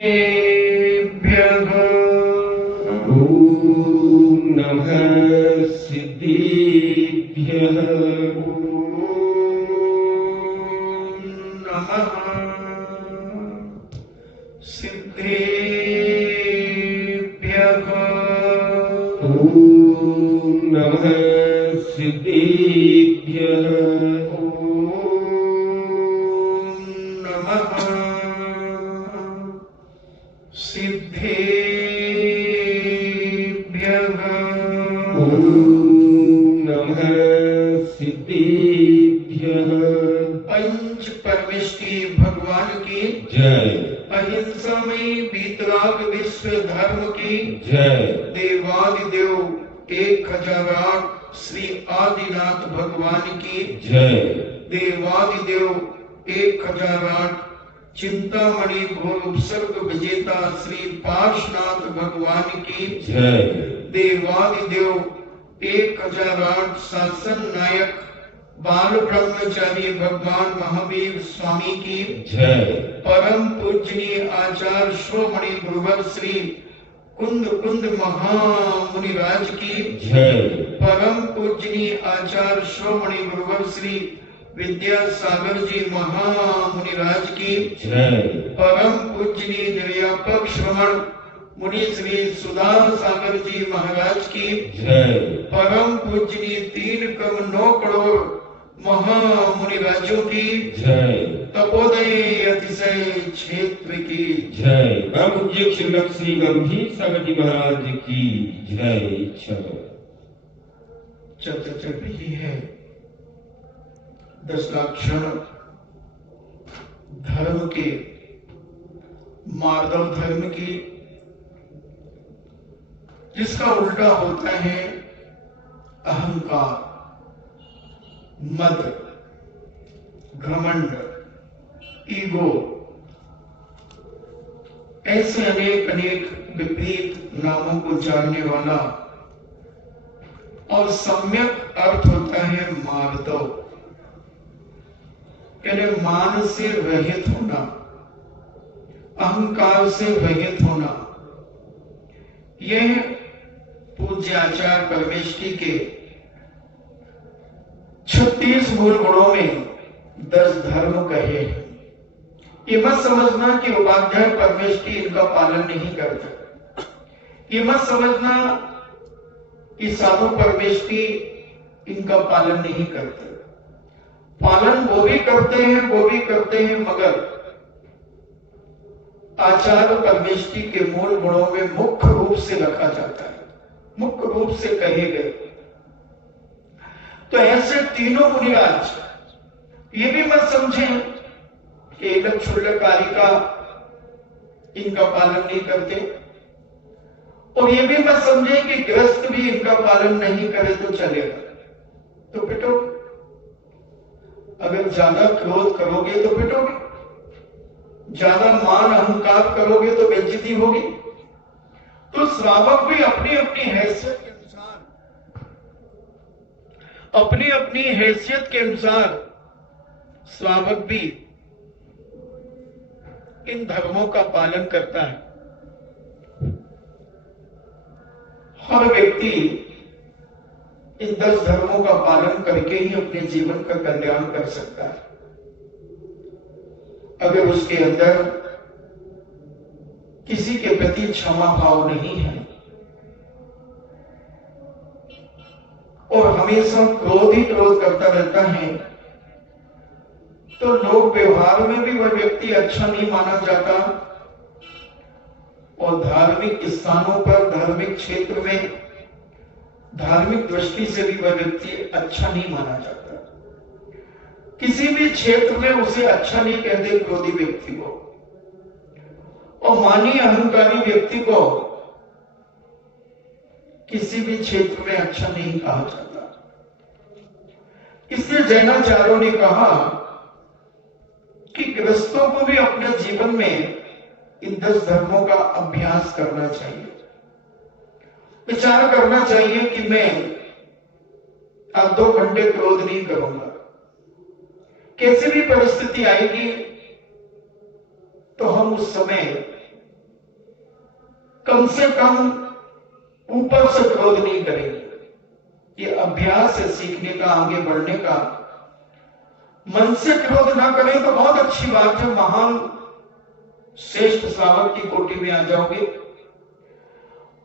भ्यः ॐ नमः सिद्धेभ्यः नमः सिद्धेभ्यः ॐ नमः सिद्धेभ्यः नमः सिद्धेभ्यः ॐ नमः सिद्धेभ्यः पंच परमेष्टि भगवान की जय। अहिंसामयी वीतराग विश्व धर्म की जय। देवादिदेव 1008 श्री आदिनाथ भगवान की जय। देवादिदेव 1008 चिंतामणि घोर उपसर्ग विजेता श्री पार्श्वनाथ भगवान की जय। देवादिदेव 1008 शासन नायक बाल ब्रह्मचारी भगवान महावीर स्वामी की जय। परम पूजनीय आचार्य श्रोमणि गुरुवर श्री कुंद कुंद महामुनिराज की जय। परम पूजनीय आचार्य श्रोमणि गुरुवर श्री विद्यासागर जी महामुनिराज की जय। परम पूजनीय निर्यापक श्रवण मुनि श्री सुधा सागर जी महाराज की जय। परम पूजनीय 3,9 करोड़ महामुनिराजों की जय। तपोदय अतिशय क्षेत्र की जय। पूज्य श्रीलक श्री गंभीर सागर जी महाराज की जय। चर्चा चल रही है 10 लक्षण धर्म के, मार्दव धर्म की, जिसका उल्टा होता है अहंकार, मद, घमंड, ईगो। ऐसे अनेक अनेक विपरीत नामों को जानने वाला और सम्यक अर्थ होता है मार्दव, यानी मान से रहित होना, अहंकार से रहित होना। यह पूज्य आचार्य परमेष्ठी के 36 मूल गुणों में 10 धर्म कहे हैं। ये मत समझना कि उपाध्याय परमेष्ठी इनका पालन नहीं करते। ये मत समझना कि साधु परमेष्ठी इनका पालन नहीं करते। पालन वो भी करते हैं, मगर आचार्य परमेष्ठी के मूल गुणों में मुख्य रूप से रखा जाता है, मुख्य रूप से कहे गए। तो ऐसे तीनों मुनिराज ये भी मत समझें कि एक क्षुल्लक कारिका इनका पालन नहीं करते, और ये भी मत समझें कि गृहस्थ भी इनका पालन नहीं करे तो चलेगा। तो पिटो, अगर ज्यादा क्रोध करोगे तो पिटोगे, ज्यादा मान अहंकार करोगे तो बेइज्जती होगी। तो श्रावक भी अपनी अपनी हैसियत के अनुसार, अपनी अपनी हैसियत के अनुसार श्रावक भी इन धर्मों का पालन करता है। हर व्यक्ति इन 10 धर्मों का पालन करके ही अपने जीवन का कल्याण कर सकता है। अगर उसके अंदर किसी के प्रति क्षमा भाव नहीं है और हमेशा क्रोध ही क्रोध करता रहता है, तो लोक व्यवहार में भी वह व्यक्ति अच्छा नहीं माना जाता और धार्मिक स्थानों पर, धार्मिक क्षेत्र में, धार्मिक दृष्टि से भी वह व्यक्ति अच्छा नहीं माना जाता। किसी भी क्षेत्र में उसे अच्छा नहीं कहते क्रोधी व्यक्ति को, और मानी अहंकारी व्यक्ति को किसी भी क्षेत्र में अच्छा नहीं कहा जाता। इसलिए जैनाचार्यों ने कहा कि गृहस्थों को भी अपने जीवन में इन 10 धर्मों का अभ्यास करना चाहिए। विचार करना चाहिए कि मैं अब 2 घंटे क्रोध नहीं करूंगा। कैसी भी परिस्थिति आएगी तो हम उस समय कम से कम ऊपर से क्रोध नहीं करेंगे। ये अभ्यास है सीखने का, आगे बढ़ने का। मन से क्रोध ना करें तो बहुत अच्छी बात है, महान श्रेष्ठ श्रावक की कोटि में आ जाओगे।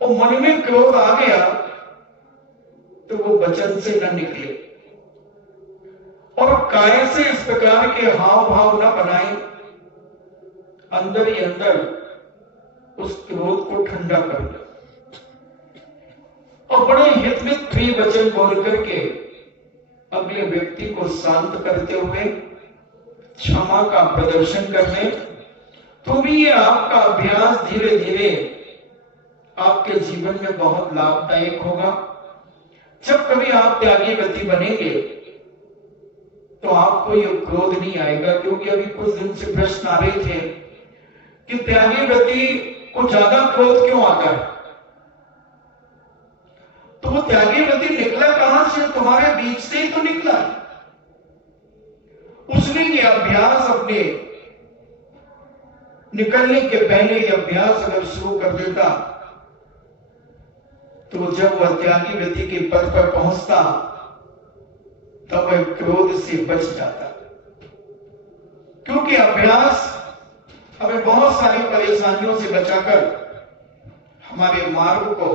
और मन में क्रोध आ गया तो वो वचन से न निकले, और काय से इस प्रकार के हाव भाव न बनाए, अंदर ही अंदर उस क्रोध को ठंडा कर दे और बड़े हित में प्रिय वचन बोल करके अगले व्यक्ति को शांत करते हुए क्षमा का प्रदर्शन करने। तो भी ये आपका अभ्यास धीरे धीरे आपके जीवन में बहुत लाभदायक होगा। जब कभी आप त्यागी गति बनेंगे तो आपको ये क्रोध नहीं आएगा, क्योंकि अभी कुछ दिन से प्रश्न आ रहे थे कि त्यागी गति को ज्यादा क्रोध क्यों आता है। तो वो त्यागी गति निकला कहां से? तुम्हारे बीच से ही तो निकला। उसने ये अभ्यास अपने निकलने के पहले ये अभ्यास अगर शुरू कर देता तो जब वह त्यागी गति के पद पर पहुंचता तब वह क्रोध से बच जाता, क्योंकि अभ्यास हमें बहुत सारी परेशानियों से बचाकर हमारे मार्ग को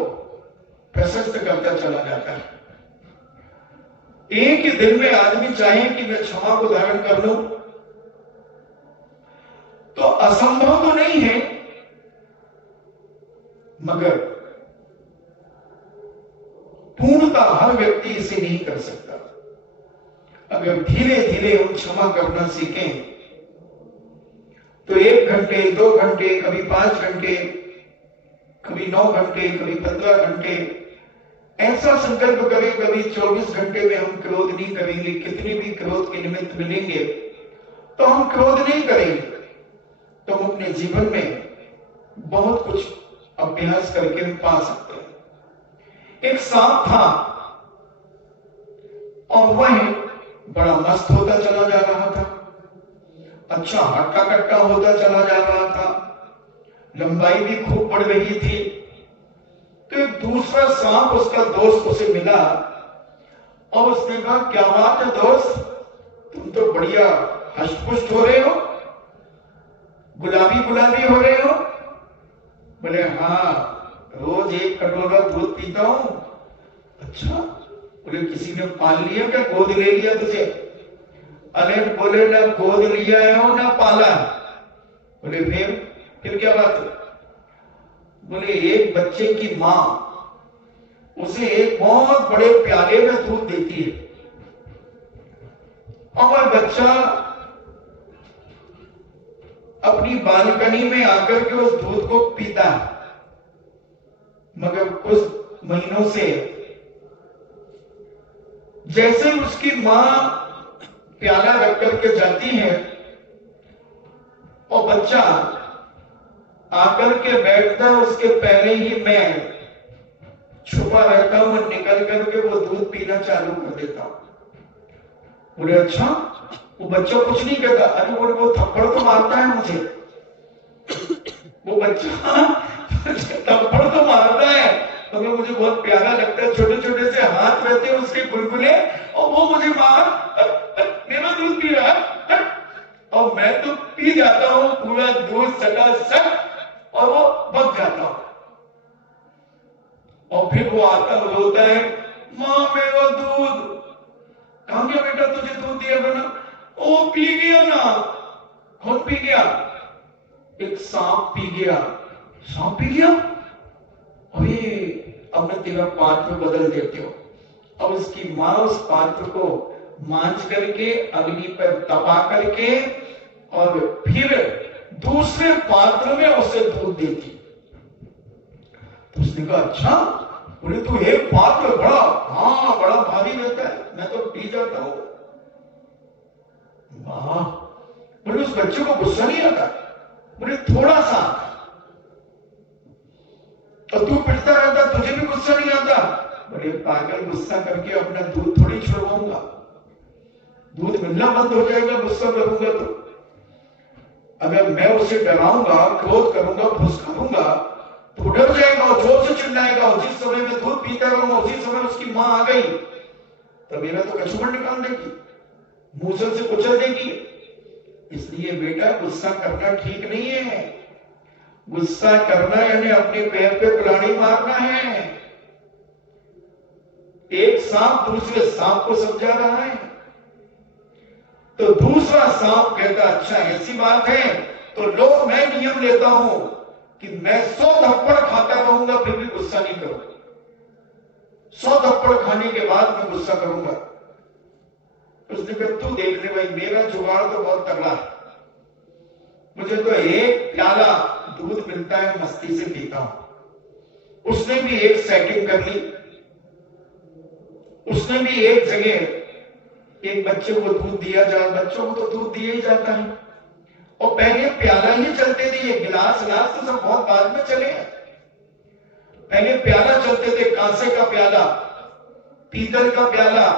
प्रशस्त करता चला जाता है। एक ही दिन में आदमी चाहे कि मैं क्षमा को धारण कर लूं तो असंभव तो नहीं है, मगर पूर्णतः हर व्यक्ति इसे नहीं कर सकता। अगर धीरे धीरे हम क्षमा करना सीखें तो 1 घंटे, 2 घंटे, कभी 5 घंटे, कभी 9 घंटे, कभी 15 घंटे, ऐसा संकल्प करें कभी 24 घंटे में हम क्रोध नहीं करेंगे। कितने भी क्रोध के निमित्त मिलेंगे तो हम क्रोध नहीं करेंगे। तो हम अपने जीवन में बहुत कुछ अभ्यास करके हम पा सकते हैं। एक सांप था और वह बड़ा मस्त होता चला जा रहा था, अच्छा हट्टा कट्टा होता चला जा रहा था, लंबाई भी खूब बढ़ रही थी। तो एक दूसरा सांप उसका दोस्त उसे मिला और उसने कहा, क्या बात है दोस्त, तुम तो बढ़िया हष्टपुष्ट हो रहे हो, गुलाबी गुलाबी हो रहे हो। बोले हाँ, रोज 1 कटोरा दूध पीता हूं। अच्छा, बोले किसी ने पाल लिया क्या, गोद ले लिया तुझे? अरे बोले ना गोद लिया है हो ना पाला। बोले फिर क्या बात है? बोले एक बच्चे की मां उसे एक बहुत बड़े प्याले में दूध देती है और बच्चा अपनी बालकनी में आकर के उस दूध को पीता है, मगर कुछ महीनों से जैसे उसकी मां प्याला रख करके जाती है और बच्चा आकर के बैठता है, उसके पहले ही मैं छुपा रहता हूं और निकल करके वो दूध पीना चालू कर देता हूं। बोले अच्छा, वो बच्चा कुछ नहीं कहता। अरे बोले वो थप्पड़ तो मारता है मुझे, वो बच्चा थप्पड़ तो मारता है, मगर मुझे बहुत प्यारा लगता है, छोटे छोटे से हाथ रहते हैं उसके गुलगुले और वो मुझे मेरा दूध पी रहा है और मैं तो पी जाता हूं पूरा दूध सटासट और वो बच जाता हूं। और फिर वो आता रोता है, मां मेरा दूध कहां गया बेटा, तुझे दूध दिया था ना? ओ पी गया ना। कौन पी गया? एक सांप पी गया। सांप पी गया? अरे अब मैं तेरा पात्र बदल देती हूं। अब उसकी मां उस पात्र को मांझ करके अग्नि पर तपा करके और फिर दूसरे पात्र में उसे दूध देती। तो उसने कहा अच्छा, बोले तू एक पात्र बड़ा, हाँ बड़ा भारी रहता है, मैं तो पी जाता हूं। वाह। बोले उस बच्चे को गुस्सा नहीं आता? बोले थोड़ा सा। और तू पिटता रहता, तुझे भी गुस्सा नहीं आता? बोले पागल, गुस्सा करके अपना दूध थोड़ी छुड़वाऊंगा, दूध मिलना बंद हो जाएगा गुस्सा करूंगा तो। अगर मैं उसे डराऊंगा, क्रोध करूंगा, फुसकारूंगा तो डर जाएगा और जोर से चिल्लाएगा, और जिस समय में दूध पीता रहूंगा उसी समय उसकी मां आ गई तो मेरा तो कछुआ निकाल देगी, मूसल से कुचल देगी। इसलिए बेटा गुस्सा करना ठीक नहीं है। गुस्सा करना यानी अपने पैर पे कुल्हाड़ी मारना है। एक सांप दूसरे सांप को समझा रहा है तो दूसरा सांप कहता अच्छा ऐसी बात है तो लो मैं नियम लेता हूं कि मैं 100 थप्पड़ खाता रहूंगा फिर भी गुस्सा नहीं करूंगा। 100 थप्पड़ खाने के बाद मैं गुस्सा करूंगा। उसने कहा तू देख ले भाई, मेरा जुगाड़ तो बहुत तगड़ा है, मुझे तो एक प्याला दूध मिलता है मस्ती से पीता हूं। उसने भी एक सेटिंग कर ली। उसने भी एक जगह एक बच्चे को दूध दिया जाए, बच्चों को तो दूध दिया ही जाता है, और पहले प्याला ही चलते थे, ये गिलास गिलास तो सब बहुत बाद में चले। पहले प्याला चलते थे, कांसे का प्याला, पीतल का प्याला,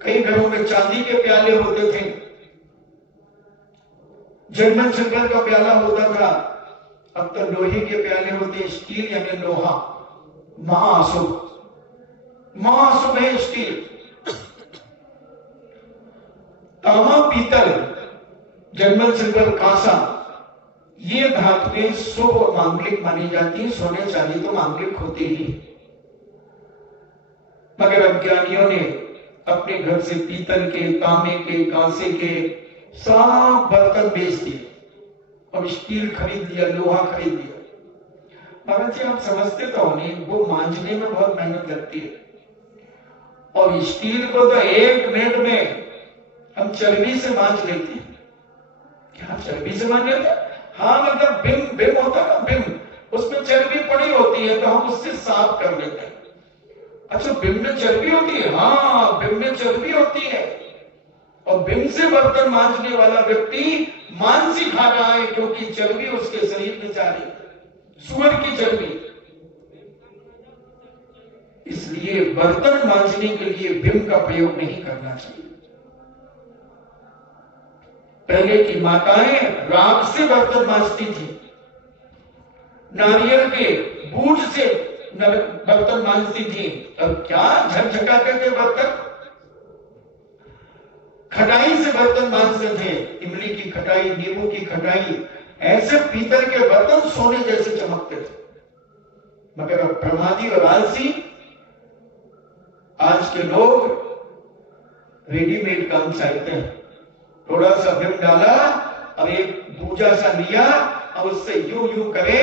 कई घरों में चांदी के प्याले होते थे, जर्मन सिल्वर का प्याला होता था। अब तो लोहे के प्याले होते, स्टील यानी लोहा, महाअशुभ, महाअशुभ है स्टील। तांबा, पीतल, जर्मन सिल्वर, कांसा, ये धातुएं शुभ और मांगलिक मानी जाती है। सोने चांदी तो मांगलिक होती ही, मगर अज्ञानियों ने अपने घर से पीतल के, तांबे के, कांसे के सब बर्तन बेच दिए और स्टील खरीद लिया, लोहा खरीद लिया। महाराज जी आप समझते तो नहीं, वो मांझने में बहुत मेहनत लगती है, और स्टील को तो 1 मिनट में हम चर्बी से मांझ लेते हैं। क्या चर्बी से मांझ लेते? हाँ, मतलब बिम होता है ना, बिम, उसमें चर्बी पड़ी होती है तो हम उससे साफ कर लेते हैं। अच्छा, बिम में चर्बी होती है? हाँ, बिम में चर्बी होती है, और बिम से बर्तन मांझने वाला व्यक्ति मांस ही खा रहा है, क्योंकि चर्बी उसके शरीर में जा रही है, सुअर की चर्बी। इसलिए बर्तन मांझने के लिए बिम का प्रयोग नहीं करना चाहिए। पहले की माताएं राख से बर्तन मांजती थी, नारियल के बूझ से बर्तन मांजती थी। अब क्या झकझकाते थे बर्तन, खटाई से बर्तन मांजते थे, इमली की खटाई, नींबू की खटाई, ऐसे पीतल के बर्तन सोने जैसे चमकते थे। मगर अब प्रमादी और आलसी आज के लोग रेडीमेड काम चाहते हैं। थोड़ा सा विम डाला, अब एक बूझा सा लिया, अब उससे यूं यूं करे,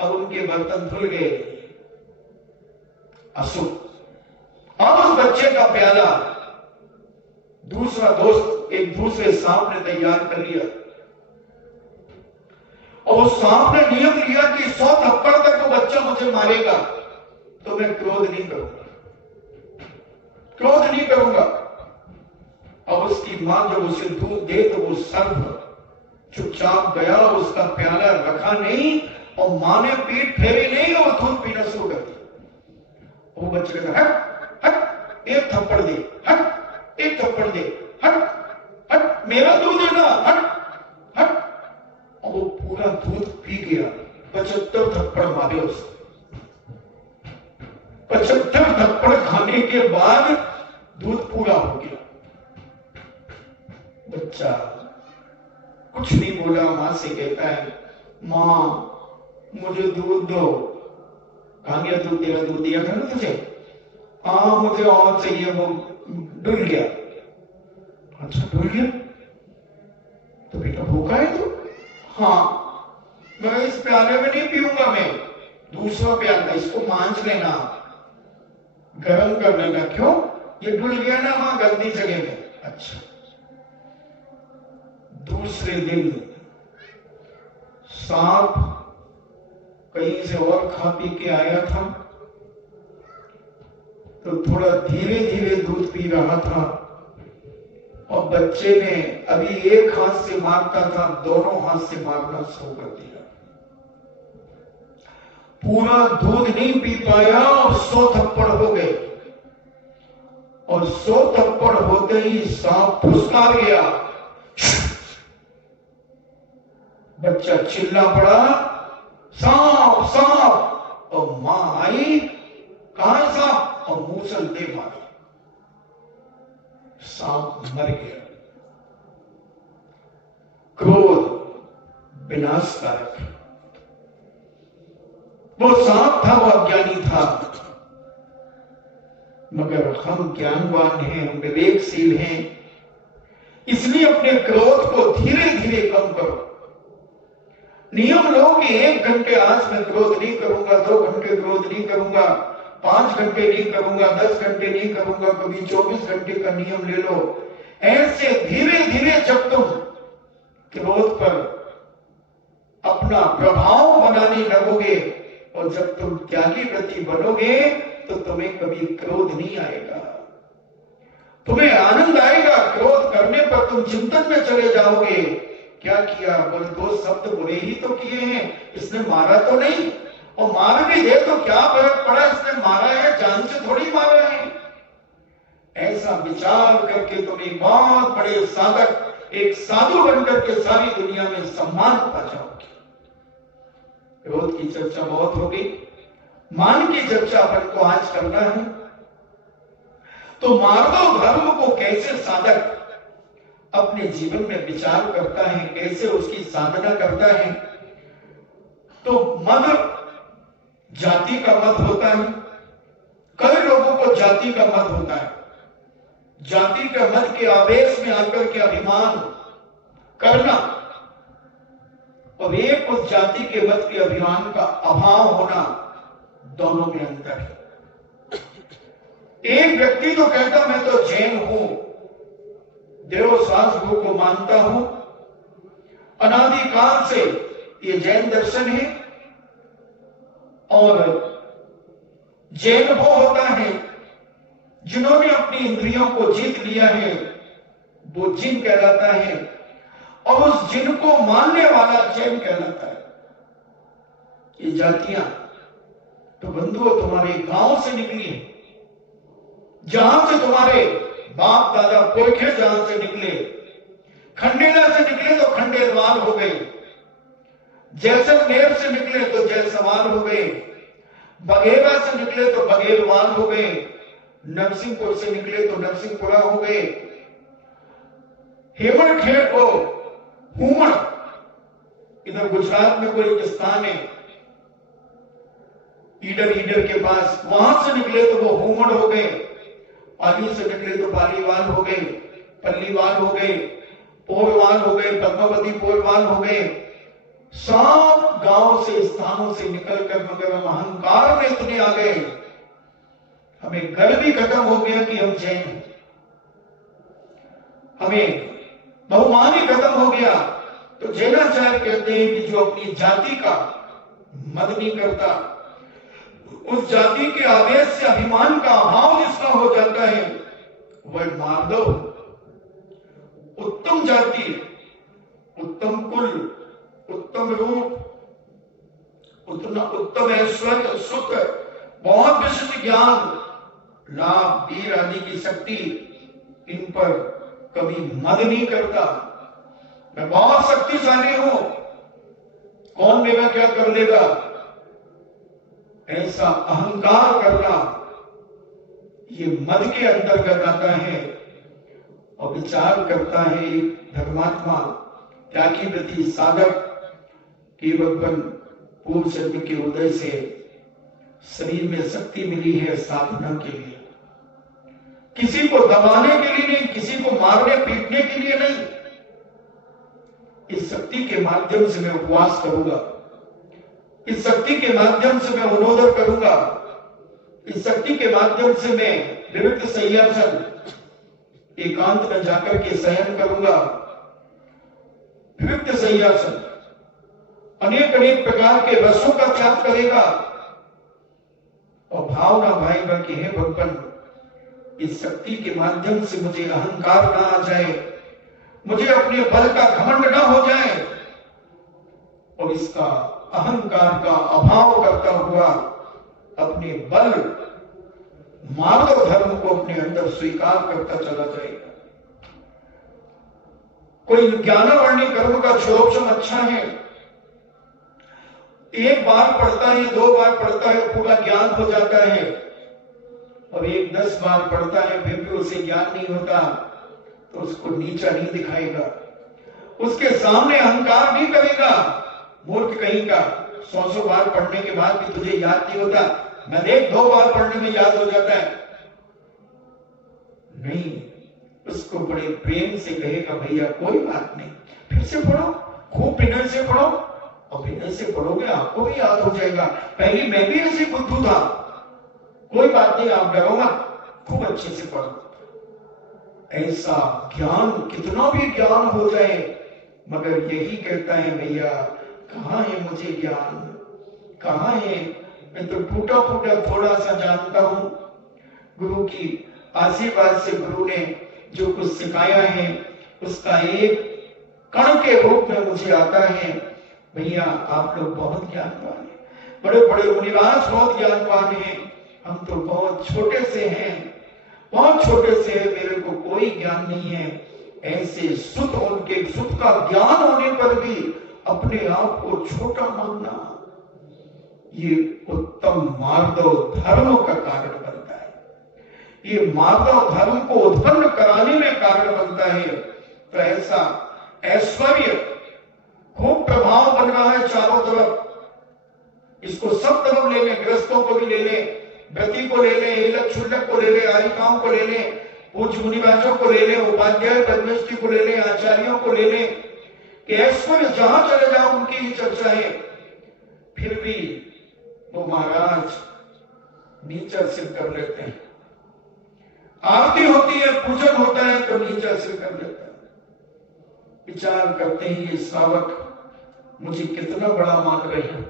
अब उनके बर्तन धुल गए, अशुभ। अब उस बच्चे का प्याला दूसरा दोस्त एक दूसरे सांप ने तैयार कर लिया, और उस सांप ने नियम लिया कि 100 थप्पड़ तक वो बच्चा मुझे मारेगा तो मैं क्रोध नहीं करूंगा, क्रोध नहीं करूंगा। अब उसकी मां जब उसे दूध दे तो वो सर्व चुपचाप गया, उसका प्याला रखा नहीं, और मां ने पीठ फेरी नहीं और दूध पीना शुरू कर दिया। वो बच्चे का हट हट, एक थप्पड़ दे, हट एक थप्पड़ दे, हट हट, मेरा दूध है ना, हट हट, और वो पूरा दूध पी गया। 75 थप्पड़ मारे उसने। 75 थप्पड़ खाने के बाद दूध पूरा हो गया। बच्चा कुछ नहीं बोला, मां से कहता है मां मुझे दूध दो। कहा गया दूध, तेरा दूध दिया था ना तुझे? हाँ मुझे और चाहिए, वो डुल गया। अच्छा डुल गया तो बेटा भूखा है तू? हाँ, मैं इस प्याले में नहीं पीऊंगा, मैं दूसरा प्याला, इसको मांझ लेना, गर्म कर लेना। क्यों? ये डुल गया ना वहां गंदी जगह में। अच्छा। दूसरे दिन सांप कहीं से और खा पी के आया था, तो थोड़ा धीरे धीरे दूध पी रहा था, और बच्चे ने अभी एक हाथ से मारता था, दोनों हाथ से मारना शुरू कर दिया। पूरा दूध नहीं पी पाया और 100 थप्पड़ हो गए, और 100 थप्पड़ होते ही सांप फुसकार गया। बच्चा चिल्ला पड़ा, सांप सांप, और मां आई, कहां सांप, और मूसल दे मारा, सांप मर गया। क्रोध विनाशकारक है। वो सांप था, वो अज्ञानी था, मगर हम ज्ञानवान हैं, हम विवेकशील हैं, इसलिए अपने क्रोध को धीरे धीरे कम करो। नियम लो कि 1 घंटे आज मैं क्रोध नहीं करूंगा, 2 घंटे क्रोध नहीं करूंगा, 5 घंटे नहीं करूंगा, 10 घंटे नहीं करूंगा, कभी 24 घंटे का नियम ले लो। ऐसे धीरे धीरे जब तुम क्रोध पर अपना प्रभाव बनाने लगोगे और जब तुम त्यागी व्रती बनोगे तो तुम्हें कभी क्रोध नहीं आएगा, तुम्हें आनंद आएगा। क्रोध करने पर तुम चिंतन में चले जाओगे, क्या किया, बोले 2 शब्द बुरे ही तो किए हैं, इसने मारा तो नहीं, और मार भी दे तो क्या फर्क पड़ा, इसने मारा है, जान से थोड़ी मारा है। ऐसा विचार करके तुम एक बहुत बड़े साधक, एक साधु बनकर के सारी दुनिया में सम्मान पा जाओगे। क्रोध की चर्चा बहुत हो गई, मान की चर्चा अपन को आज करना है। तो मार्गो धर्म को कैसे साधक अपने जीवन में विचार करता है, कैसे उसकी साधना करता है। तो मद जाति का मत होता है, कई लोगों को जाति का मत होता है, जाति का मत के आवेश में आकर के अभिमान करना, और एक उस जाति के मत के अभिमान का अभाव होना, दोनों में अंतर है। एक व्यक्ति तो कहता मैं तो जैन हूं, देव शास्त्रों को मानता हूं, अनादिकाल से ये जैन दर्शन है, और जैन वो होता है जिन्होंने अपनी इंद्रियों को जीत लिया है, वो जिन कहलाता है, और उस जिन को मानने वाला जैन कहलाता है। ये जातियां तो बंधुओं तुम्हारे गांव से निकली है, जहां से तुम्हारे बाप दादा पुरखे जहां से निकले, खंडेला से निकले तो खंडेलवाल हो गए, जैसलमेर से निकले तो जैसवाल हो गए, बघेला से निकले तो बघेलवाल हो गए, नरसिंहपुर से निकले तो नरसिंहपुरा हो गए, हेमड़ खेड़ को हुमड़, इधर गुजरात में कोई एक स्थान है ईडर के पास, वहां से निकले तो वो हुमड़ हो गए, पाली से निकले तो पालीवाल हो गए, पल्लीवाल हो गए, पोरवाल हो गए, पद्मावती पोरवाल हो गए। सब गांव से स्थानों से निकलकर मगर हम अहंकार में इतने आ गए, हमें गर्व भी खत्म हो गया कि हम जैन हैं, हमें बहुमान ही खत्म हो गया। तो जैनाचार्य कहते हैं कि जो अपनी जाति का मद नहीं करता, उस जाति के आवेश से अभिमान का अभाव जिसका हो जाता है, वह माधव उत्तम जाति, उत्तम कुल, उत्तम रूप, उत्तम ऐश्वर्य, सुख, बहुत विशिष्ट ज्ञान, लाभ, वीर आदि की शक्ति, इन पर कभी मद नहीं करता। मैं बहुत शक्तिशाली हूं, कौन मेरा क्या कर लेगा, ऐसा अहंकार करना ये मद के अंतर्गत आता है। और विचार करता है एक धर्मात्मा, त्यागी व्रती साधक, केवल पूर्व जन्म के उदय से शरीर में शक्ति मिली है साधना के लिए, किसी को दबाने के लिए नहीं, किसी को मारने पीटने के लिए नहीं। इस शक्ति के माध्यम से मैं उपवास करूंगा, इस शक्ति के माध्यम से मैं उन्नोदर करूंगा, इस शक्ति के माध्यम से मैं विविध शय्यासन एकांत में जाकर के शयन करूंगा। विविध शय्यासन अनेक अनेक प्रकार के रसों का त्याग करेगा, और भावना भाएगा कि हे भगवान, इस शक्ति के माध्यम से मुझे अहंकार ना आ जाए, मुझे अपने बल का घमंड ना हो जाए, और इसका अहंकार का अभाव करता हुआ अपने बल मार्ग धर्म को अपने अंदर स्वीकार करता चला जाएगा। कोई ज्ञानवर्णी कर्म का क्षोभम अच्छा है, एक बार पढ़ता है, 2 बार पढ़ता है, पूरा ज्ञान हो जाता है, और एक 10 बार पढ़ता है फिर भी उसे ज्ञान नहीं होता, तो उसको नीचा नहीं दिखाएगा, उसके सामने अहंकार नहीं करेगा। मूर्ख कहीं का, 100 बार पढ़ने के बाद भी तुझे याद नहीं होता, मैं देख 2 बार पढ़ने में याद हो जाता है। नहीं, उसको बड़े प्रेम से कहेगा भैया कोई बात नहीं, फिर से पढ़ो, खूब विनय से पढ़ो, और विनय से पढ़ोगे आपको भी याद हो जाएगा। पहले मैं भी ऐसे बुद्धू था, कोई बात नहीं, आप डरो मत, खूब अच्छे से पढ़ो। ऐसा ज्ञान, कितना भी ज्ञान हो जाए, मगर यही कहता है भैया कहाँ है मुझे ज्ञान, कहाँ है, मैं तो टूटा फूटा थोड़ा सा जानता हूं। गुरु की आशीर्वाद से गुरु ने जो कुछ सिखाया है उसका एक कण के रूप में मुझे आता है। भैया आप लोग बहुत ज्ञानवान हैं, बड़े बड़े मुनिराज बहुत ज्ञानवान हैं, हम तो बहुत छोटे से हैं, बहुत छोटे से है, मेरे को कोई ज्ञान नहीं है। ऐसे सुत उनके सुत का ज्ञान होने पर भी अपने आप को छोटा मानना, ये उत्तम मार्दव धर्म का कारण बनता है, ये मार्दव धर्म को उत्पन्न कराने में कारण बनता है। तो ऐसा ऐश्वर्य खूब प्रभाव बन रहा है चारों तरफ, इसको सब तरफ ले लें, ग्रस्तों को भी ले लें, व्रती को ले लें, हिलक छुलक को ले लें, आरिकाओं को ले लें, पूज्य मुनिराजों को ले लें, उपाध्याय पद्मश्री को ले लें, आचार्यों को ले लें, कि ऐश्वर्य जहां चले जाओ उनकी ही चर्चा है, फिर भी वो महाराज नीचा सिर कर लेते हैं। आरती होती है, पूजन होता है तो नीचा सिर कर लेता है। विचार करते हैं ये श्रावक मुझे कितना बड़ा मान रहे हैं,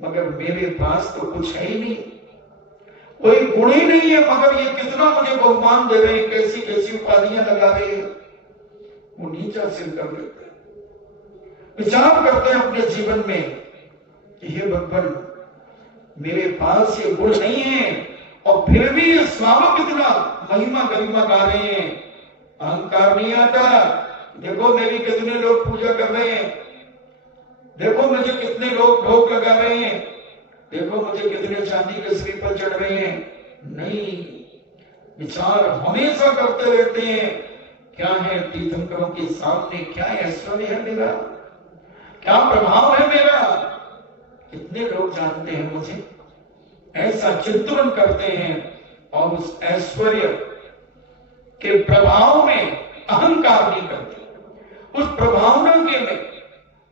मगर मेरे पास तो कुछ है ही नहीं, कोई गुण ही नहीं है, मगर ये कितना मुझे बहुमान दे रहे हैं, कैसी कैसी उपाधियां लगा रहे हैं। वो नीचा सिर कर लेते हैं। विचार करते हैं अपने जीवन में कि हे भगवान मेरे पास ये गुण नहीं है, और फिर भी ये श्रावक कितना महिमा गरिमा गा रहे हैं, अहंकार नहीं आता। देखो मेरी कितने लोग पूजा कर रहे हैं, देखो मुझे कितने लोग भोग लगा रहे हैं, देखो मुझे कितने चांदी के श्रीफल चढ़ रहे हैं। नहीं, विचार हमेशा करते रहते हैं क्या है तीर्थंकरों के सामने, क्या ऐश्वर्य है मेरा, क्या प्रभाव है मेरा, कितने लोग जानते हैं मुझे, ऐसा चिंतन करते हैं। और उस ऐश्वर्य के प्रभाव में अहंकार नहीं करते, उस प्रभावना के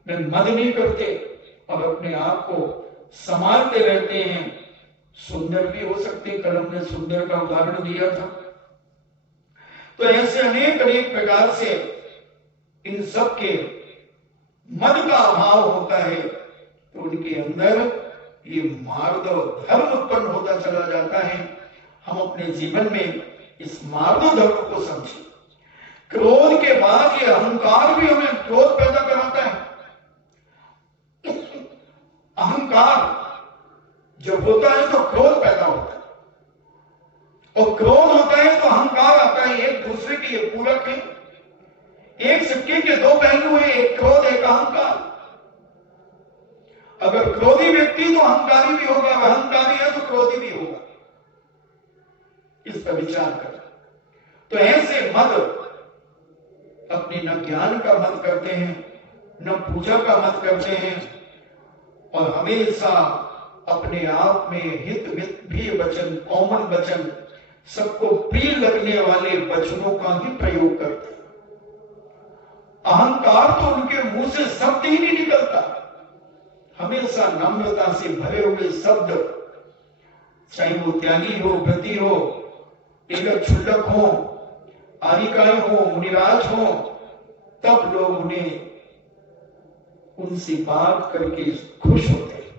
में मद नहीं करते, और अपने आप को संभालते रहते हैं। सुंदर भी हो सकते, कलम ने सुंदर का उदाहरण दिया था। तो ऐसे अनेक अनेक प्रकार से इन सब के मद का अभाव होता है, तो उनके अंदर ये मार्दव धर्म उत्पन्न होता चला जाता है। हम अपने जीवन में इस मार्दव धर्म को समझें। क्रोध के बाद ये अहंकार भी हमें क्रोध पैदा कराता है। अहंकार जब होता है तो क्रोध पैदा होता है, और क्रोध होता है तो अहंकार आता है। एक दूसरे के ये पूरक है, एक सिक्के के 2 पहलू हैं, एक क्रोध एक अहंकार। अगर क्रोधी व्यक्ति तो अहंकारी भी होगा, अहंकारी है तो क्रोधी भी होगा। इस पर विचार कर। तो ऐसे मद अपने न ज्ञान का मत करते हैं, न पूजा का मत करते हैं, और हमेशा अपने आप में हित भी वचन, कॉमन वचन, सबको प्रिय लगने वाले वचनों का ही प्रयोग करते हैं। अहंकार तो उनके मुंह से शब्द ही नहीं निकलता, हमेशा नम्रता से भरे हुए शब्द, चाहे वो त्यागी हो, व्रती हो, एक क्षुल्लक हो, आरिकाएं हो, मुनिराज हो, तब लोग उन्हें उनसे बात करके खुश होते हैं,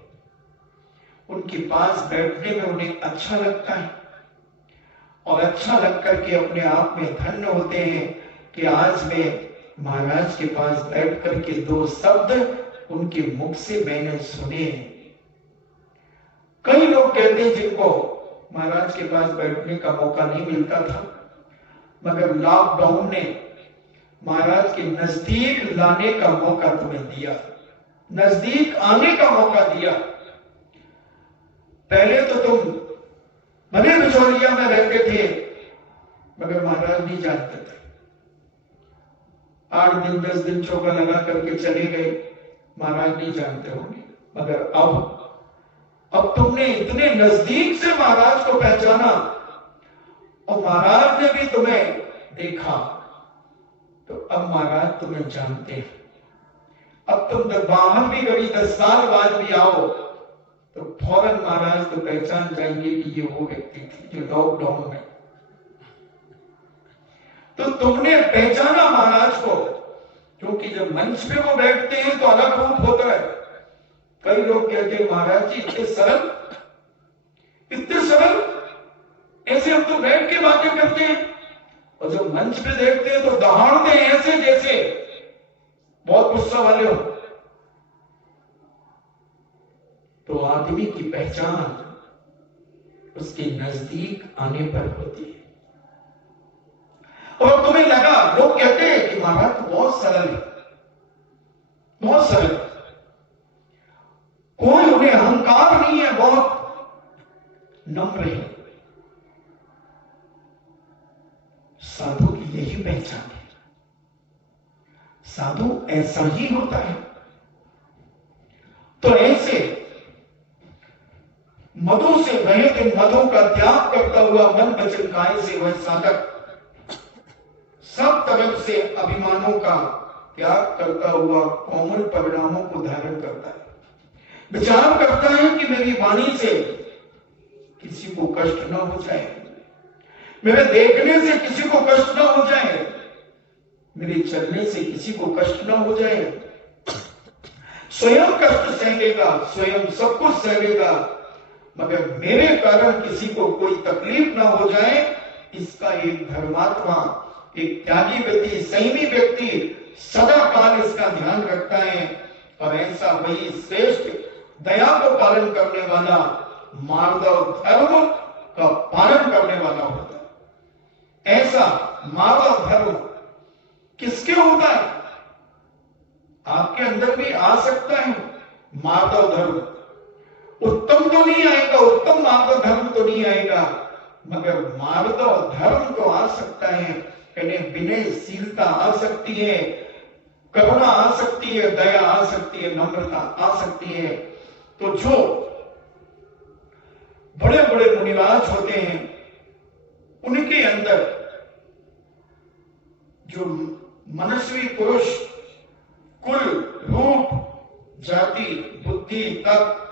उनके पास बैठने में उन्हें अच्छा लगता है, और अच्छा लग करके अपने आप में धन्य होते हैं कि आज मैं महाराज के पास बैठ करके 2 शब्द उनके मुख से मैंने सुने। कई लोग कहते हैं जिनको महाराज के पास बैठने का मौका नहीं मिलता था, मगर लॉकडाउन ने महाराज के नजदीक लाने का मौका तुम्हें दिया। नजदीक आने का मौका दिया। पहले तो तुम भले बिचौलिया में रहते थे, मगर महाराज नहीं जानते थे। 8 दिन 10 दिन चौका लगा करके चले गए, महाराज नहीं जानते होंगे। मगर अब तुमने इतने नजदीक से महाराज को पहचाना और महाराज ने भी तुम्हें देखा, तो अब महाराज तुम्हें जानते हैं। अब तुम जब बाहर भी कभी 10 साल बाद भी आओ तो फौरन महाराज तो पहचान जाएंगे कि ये वो व्यक्ति थी जो लॉकडाउन में। तो तुमने पहचाना महाराज को, क्योंकि जब मंच पे वो बैठते हैं तो अलग रूप होता है। कई लोग कहते हैं महाराज जी इतने सरल, ऐसे हम तो बैठ के बातें करते हैं, और जब मंच पे देखते हैं तो दहाड़ते हैं ऐसे जैसे बहुत गुस्सा वाले हो। तो आदमी की पहचान उसके नजदीक आने पर होती है। और तुम्हें लगा, लोग कहते हैं कि महाराज तो बहुत सरल है, बहुत सरल, कोई उन्हें अहंकार नहीं है, बहुत नम्र है। साधु की यही पहचान है, साधु ऐसा ही होता है। तो ऐसे मधु से रहित इन मधु का त्याग करता हुआ मन वचन काया से वह साधक सब तरफ से अभिमानों का त्याग करता हुआ कोमल परिणामों को धारण करता है। विचार करता है कि मेरी वाणी से किसी को कष्ट न हो जाए, मेरे देखने से किसी को कष्ट न हो जाए, मेरे चलने से किसी को कष्ट न हो जाए। स्वयं कष्ट सहेगा, स्वयं सब कुछ सहेगा, मगर मेरे कारण किसी को कोई तकलीफ ना हो जाए, इसका एक धर्मात्मा, एक त्यागी व्यक्ति, संयमी व्यक्ति सदा काल इसका ध्यान रखता है। और ऐसा वही श्रेष्ठ दया को पालन करने वाला, मार्दव धर्म का पालन करने वाला होता है। ऐसा मार्दव धर्म किसके होता है? आपके अंदर भी आ सकता है मार्दव धर्म। उत्तम तो नहीं आएगा, उत्तम मार्दव धर्म तो नहीं आएगा, मगर मार्दव धर्म तो आ सकता है। यानी विनयशीलता आ सकती है, करुणा आ सकती है, दया आ सकती है, नम्रता आ सकती है। तो जो बड़े बड़े मुनिराज होते हैं, उनके अंदर जो मनस्वी पुरुष कुल, रूप, जाति, बुद्धि, तप,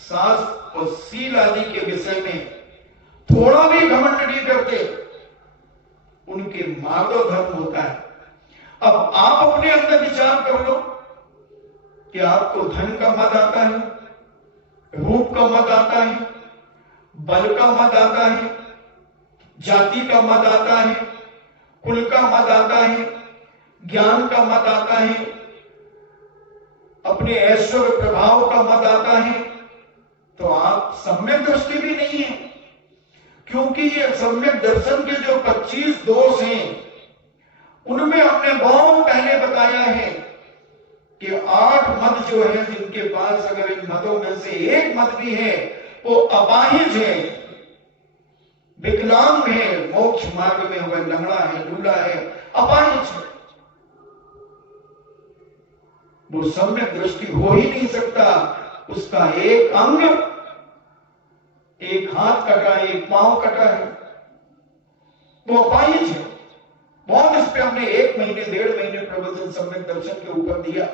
शास्त्र और सील आदि के विषय में थोड़ा भी घमंड नहीं करते, उनके मार्दव धर्म होता है। अब आप अपने अंदर विचार कर लो कि आपको धन का मद आता है, रूप का मद आता है, बल का मद आता है, जाति का मद आता है, कुल का मद आता है, ज्ञान का मद आता है, अपने ऐश्वर्य प्रभाव का मद आता है, तो आप सम्यक दृष्टि भी नहीं है। क्योंकि ये सम्यक दर्शन के जो 25 दोष हैं, उनमें हमने बहुत पहले बताया है कि 8 मद जो है, जिनके पास अगर इन मदों में से एक मद भी है, वो अपाहिज है, विकलांग है, मोक्ष मार्ग में हुआ लंगड़ा है, लूला है, अपाहिज है। वो सम्यक दृष्टि हो ही नहीं सकता। उसका एक अंग, एक हाथ कटा, एक पांव कटा है, वो अपाहिज है। बहुत इस पे हमने 1 महीने 1.5 महीने प्रवचन सम्यक दर्शन के ऊपर दिया।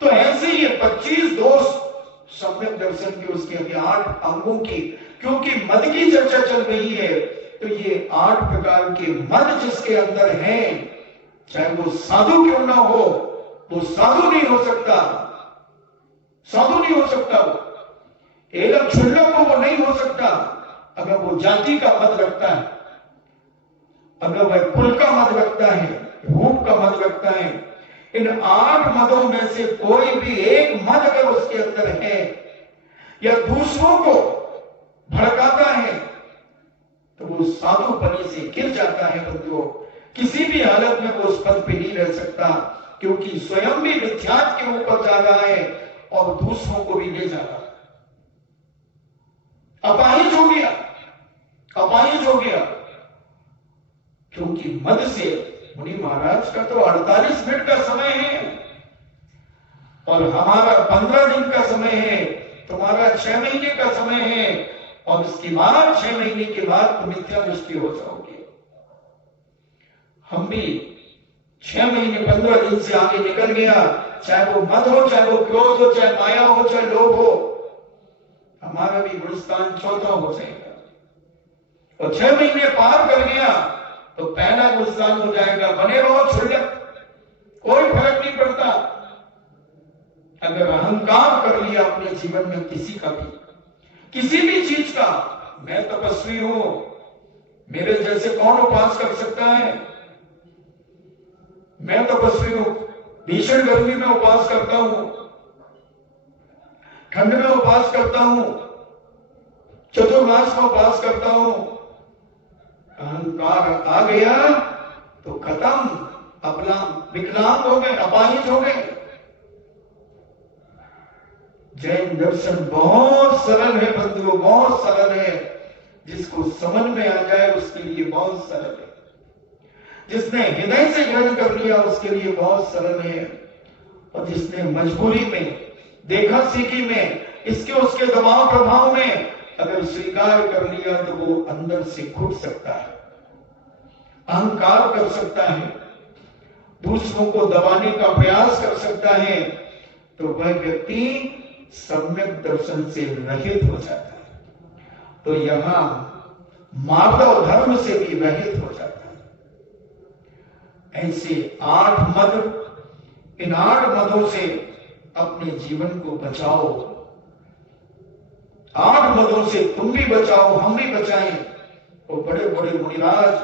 तो ऐसे ये 25 दोष सम्यक दर्शन के, उसके अभी 8 अंगों की, क्योंकि मद की चर्चा चल रही है, तो ये 8 प्रकार के मद जिसके अंदर हैं, चाहे वो साधु क्यों ना हो, वो साधु नहीं हो सकता, साधु नहीं हो सकता। वो एकदम क्षुल्लक को वो नहीं हो सकता अगर वो जाति का मद रखता है, अगर वह कुल का मद रखता है, रूप का मद रखता है। इन 8 मदों में से कोई भी एक मद अगर उसके अंदर है या दूसरों को भड़काता है, तो वो साधु पनी से गिर जाता है। बंधुओं, किसी भी हालत में वो उस पद पे नहीं रह सकता। क्योंकि स्वयं भी मिथ्यात्व के ऊपर जा रहा है और दूसरों को भी ले जा रहा है। अपाहिज हो गया, अपाहिज हो गया, क्योंकि मद से मुनि महाराज का तो 48 मिनट का समय है और हमारा 15 दिन का समय है, तुम्हारा 6 महीने का समय है, और उसके बाद 6 महीने के बाद तुम मिथ्या दृष्टि हो जाओगे। हम भी 6 महीने 15 दिन से आगे निकल गया, चाहे वो मद हो, चाहे वो क्रोध हो, चाहे माया हो, चाहे लोभ हो, हमारा भी गुणस्थान चौथा हो जाएगा। और 6 महीने पार कर गया तो पहला गुणस्थान हो जाएगा। बने रहो छुड़क, कोई फर्क नहीं पड़ता। अगर अहंकार कर लिया अपने जीवन में किसी का भी, किसी भी चीज का, मैं तपस्वी हूं, मेरे जैसे कौन उपास कर सकता है, मैं तपस्वी हूं, भीषण गर्मी में उपास करता हूं, ठंड में उपास करता हूं, चतुर्मास में उपास करता हूं, अहंकार आ गया तो खत्म, अपना विकलांग हो गए, अपाहिज हो गए। जैन दर्शन बहुत सरल है बंधुओं, बहुत सरल है। जिसको समझ में आ जाए उसके लिए बहुत सरल है, जिसने हृदय से ग्रहण कर लिया उसके लिए बहुत सरल है, और जिसने मजबूरी में, देखा सीखी में, इसके उसके दबाव प्रभाव में अगर स्वीकार कर लिया तो वो अंदर से घुट सकता है, अहंकार कर सकता है, दूसरों को दबाने का प्रयास कर सकता है, तो वह व्यक्ति सम्यक दर्शन से रहित हो जाता है। तो यहां माधव धर्म से भी रहित हो जाता है। ऐसे 8 मद, इन 8 मदों से अपने जीवन को बचाओ। 8 मदों से तुम भी बचाओ, हम भी बचाएं। तो बड़े बड़े मुनिराज,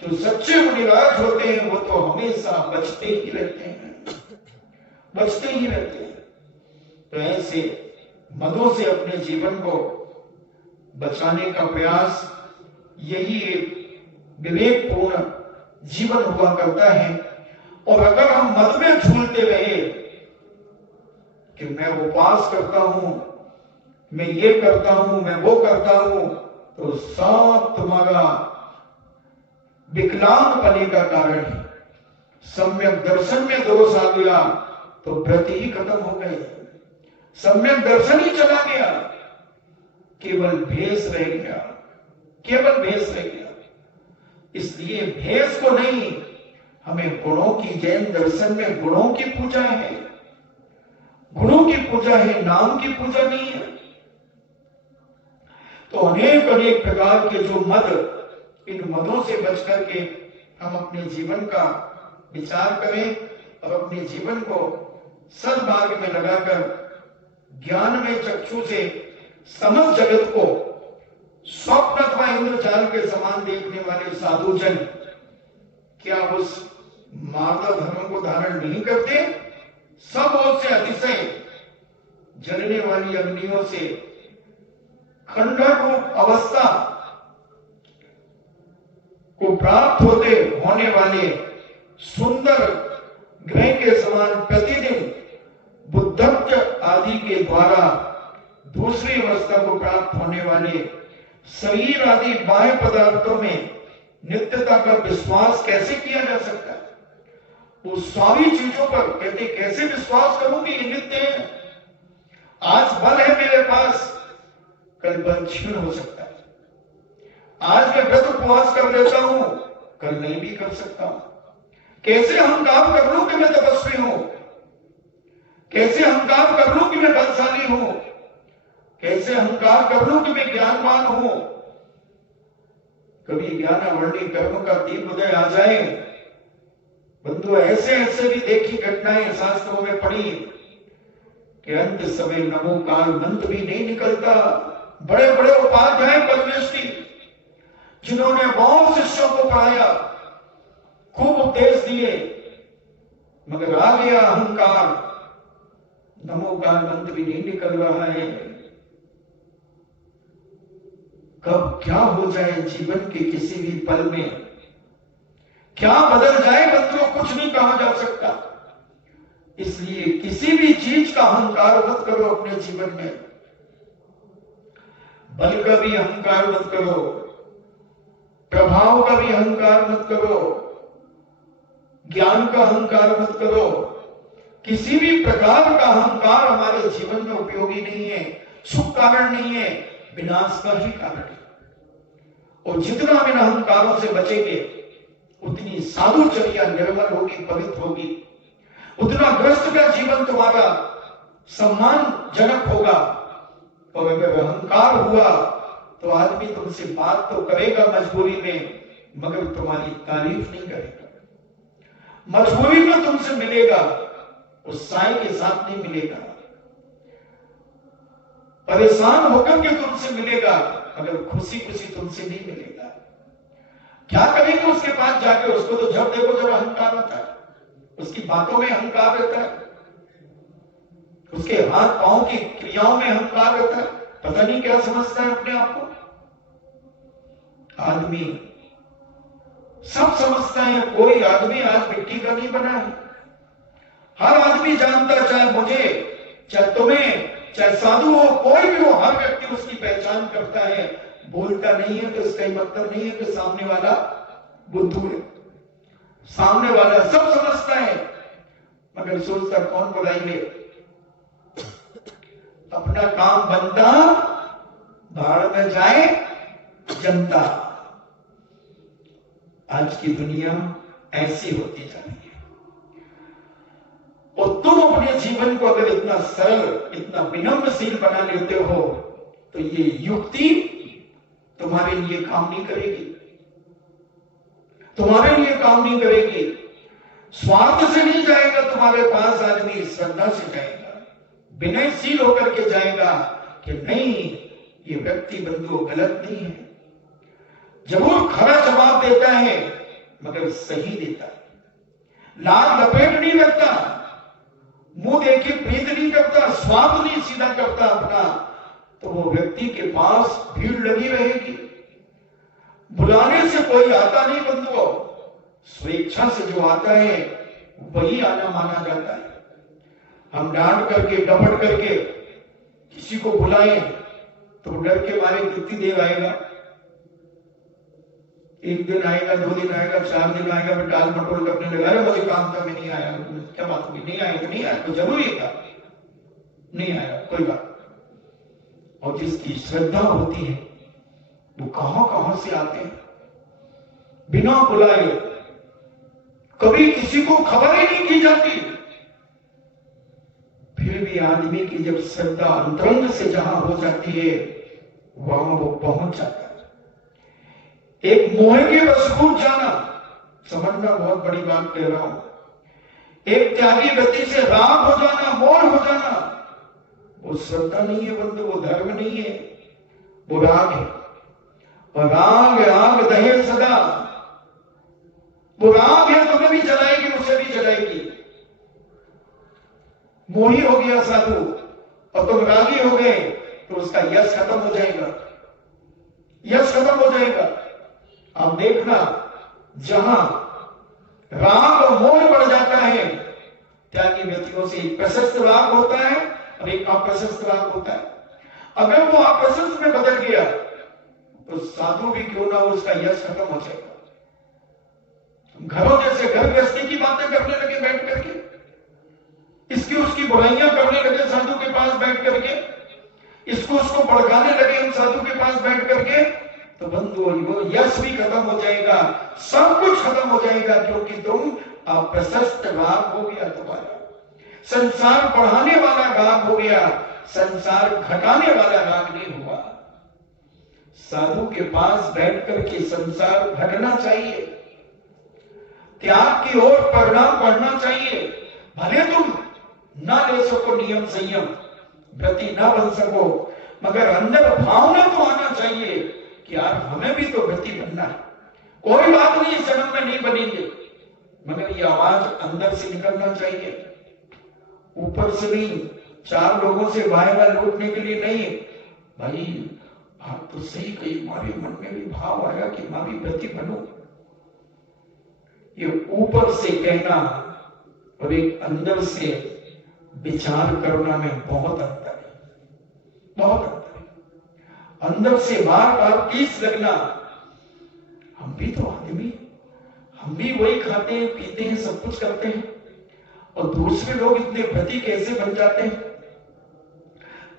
जो सच्चे मुनिराज होते हैं, वो तो हमेशा बचते ही रहते हैं, बचते ही रहते हैं। तो ऐसे मदों से अपने जीवन को बचाने का प्रयास, यही एक विवेकपूर्ण जीवन हुआ करता है। और अगर हम मद में झूलते रहे कि मैं उपास करता हूं, मैं ये करता हूं, मैं वो करता हूं, तो सब तुम्हारा विकलांग बने का कारण है। सम्यक दर्शन में दोष आ गया तो व्रत ही खत्म हो गए, सम्यक दर्शन ही चला गया, केवल भेष रह गया, केवल भेष रह गया। इसलिए भेष को नहीं, हमें गुणों की, जैन दर्शन में गुणों की पूजा है, गुणों की पूजा है, नाम की पूजा नहीं है। तो अनेक अनेक प्रकार के जो मद, इन मदों से बच करके हम अपने जीवन का विचार करें और अपने जीवन को सद्मार्ग में लगाकर ज्ञान में चक्षु से समस्त जगत को स्वप्न अथवा इंद्रजाल के समान देखने वाले साधु जन क्या उस माधव धर्म को धारण नहीं करते? सब ओर से अतिशय जलने वाली अग्नियों से खंडर रूप अवस्था को प्राप्त होने वाले सुंदर ग्रह के समान प्रतिदिन बुद्धत्व आदि के द्वारा दूसरी अवस्था को प्राप्त होने वाले शरीर आदि बाह्य पदार्थों में नित्यता का विश्वास कैसे किया जा सकता है? वो सारी चीजों पर कहते कैसे विश्वास करूं कि ये नित्य है? आज बल है मेरे पास, कल बल क्षीण हो सकता है। आज मैं व्रत उपवास कर लेता हूं, कल नहीं भी कर सकता हूं। कैसे अहंकार कर लूं कि मैं तपस्वी हूं? कैसे अहंकार कर लूं कि मैं बलशाली हूं? कैसे अहंकार कर लूं कि मैं ज्ञानवान हूं? कभी ज्ञानावर्णी कर्म का दीपोदय आ जाए, बंधु ऐसे ऐसे भी देखी घटनाएं शास्त्रों में पढ़ी कि अंत समय नमो काल मंत्र भी नहीं निकलता। बड़े बड़े उपाध्याय परमेश्वरी जिन्होंने बहुत शिष्यों को पढ़ाया, खूब उपदेश दिए, मगर आ गया अहंकार, नमो काल मंत्र भी नहीं निकल रहा है। कब क्या हो जाए जीवन के किसी भी पल में, क्या बदल जाए बंधुओं, कुछ नहीं कहा जा सकता। इसलिए किसी भी चीज का अहंकार मत करो अपने जीवन में। बल का भी अहंकार मत करो, प्रभाव का भी अहंकार मत करो, ज्ञान का अहंकार मत करो। किसी भी प्रकार का अहंकार हमारे जीवन में उपयोगी नहीं है, सुख कारण नहीं है, विनाश का ही कारण है। और जितना हम इन अहंकारों से बचेंगे उतनी साधुचर्या निर्मल होगी, पवित्र होगी, उतना ग्रस्त का जीवन तुम्हारा सम्मानजनक होगा। और अगर अहंकार हुआ तो आदमी तुमसे बात तो करेगा मजबूरी में, मगर तुम्हारी तारीफ नहीं करेगा। मजबूरी में तुमसे मिलेगा, उस साय के साथ नहीं मिलेगा। परेशान होकर के तुमसे मिलेगा, मगर खुशी खुशी तुमसे नहीं मिलेगा। क्या करेंगे उसके पास जाके? उसको तो जब देखो जब अहंकार होता है, उसकी बातों में अहंकार रहता है, उसके हाथ पांव की क्रियाओं में अहंकार रहता है। पता नहीं क्या समझता है अपने आप को। आदमी सब समझता है, कोई आदमी आज मिट्टी का नहीं बना है। हर आदमी जानता है, चाहे मुझे, चाहे तुम्हें, चाहे साधु हो, कोई भी हो, हर व्यक्ति उसकी पहचान करता है। बोलता नहीं है तो इसका मतलब नहीं है कि सामने वाला बुद्धू है। सामने वाला सब समझता है, मगर सोचता कौन बुलाएंगे, अपना काम बनता, भाड़ में जाए जनता। आज की दुनिया ऐसी होती जा रही है। और तुम अपने जीवन को अगर इतना सरल, इतना विनम्रशील बना लेते हो तो ये युक्ति तुम्हारे लिए काम नहीं करेगी, तुम्हारे लिए काम नहीं करेगी। स्वार्थ से नहीं जाएगा तुम्हारे पास आदमी, श्रद्धा से जाएगा, विनयशील होकर के जाएगा कि नहीं, ये व्यक्ति बंधु गलत नहीं है। जरूर खरा जवाब देता है मगर सही देता है, लाल लपेट नहीं रखता, मुंह देखे प्रीत नहीं करता, स्वार्थ नहीं सीधा करता अपना, तो वो व्यक्ति के पास भीड़ लगी रहेगी। बुलाने से कोई आता नहीं बंधुओं, स्वेच्छा से जो आता है वही आना माना जाता है। हम डांट करके डपट करके किसी को बुलाएं तो डर के मारे कितनी देर आएगा? एक दिन आएगा, 2 दिन आएगा, 4 दिन आएगा, फिर टाल मटोल करने लगा, अरे मुझे काम था मैं नहीं आया। क्या बात होगी? नहीं आया तो नहीं आया, तो जरूरी था, नहीं आया कोई बात। और जिसकी श्रद्धा होती है वो कहां कहां से आते हैं बिना बुलाए, कभी किसी को खबर ही नहीं की जाती। फिर भी आदमी की जब श्रद्धा अंतरंग से जहां हो जाती है वहां वो पहुंच जाता है। एक मोह के वशभूत जाना, समझना बहुत बड़ी बात कह रहा हूं। एक त्यागी गति से राग हो जाना, मोह हो जाना, वो श्रद्धा नहीं है बंधु, वो धर्म नहीं है, वो राग है। और राग आग दहे सदा, वो राग है, तुम्हें भी जलाएगी, उसे भी जलाएगी। मोही हो गया साधु और तुम रागी हो गए तो उसका यश खत्म हो जाएगा, यश खत्म हो जाएगा। अब देखना, जहां राग और मोह बढ़ जाता है, त्यागी व्यक्तियों से एक प्रशस्त राग होता है और एक अप्रशस्त राग होता है। अगर वो अप्रशस्त में बदल गया तो साधु भी क्यों ना हो, उसका यश खत्म हो जाएगा। घरों जैसे घर गृहस्थी की बातें करने लगे बैठ करके, इसकी उसकी बुराइयां करने लगे साधु के पास बैठ करके, इसको उसको भड़काने लगे हम साधु के पास बैठ करके, तो बंधु वो यश भी खत्म हो जाएगा, सब कुछ खत्म हो जाएगा, क्योंकि तुम अप्रशस्त राग हो गया तुम्हारा, संसार बढ़ाने वाला राग हो गया, संसार घटाने वाला राग नहीं हुआ। साधु के पास बैठ करके संसार घटना चाहिए, त्याग की ओर परिणाम बढ़ना चाहिए। भले तुम ना ले सको नियम संयम, व्रती ना बन सको, मगर अंदर भावना तो आना चाहिए कि यार हमें भी तो व्रती बनना है। कोई बात नहीं, इस जन्म में नहीं बनेंगे, मगर ये आवाज अंदर से निकलना चाहिए, ऊपर से नहीं, 4 लोगों से वायवा लूटने के लिए नहीं। भाई आप तो सही कही, हमारे मन में भी भाव आया कि मैं भी व्रती बनूं। ये ऊपर से कहना और एक अंदर से विचार करना में बहुत अंतर है, बहुत अंतर है। अंदर से बार बार टीस लगना, हम भी तो आदमी, हम भी वही खाते हैं, पीते हैं, सब कुछ करते हैं, और दूसरे लोग इतने व्रती कैसे बन जाते हैं?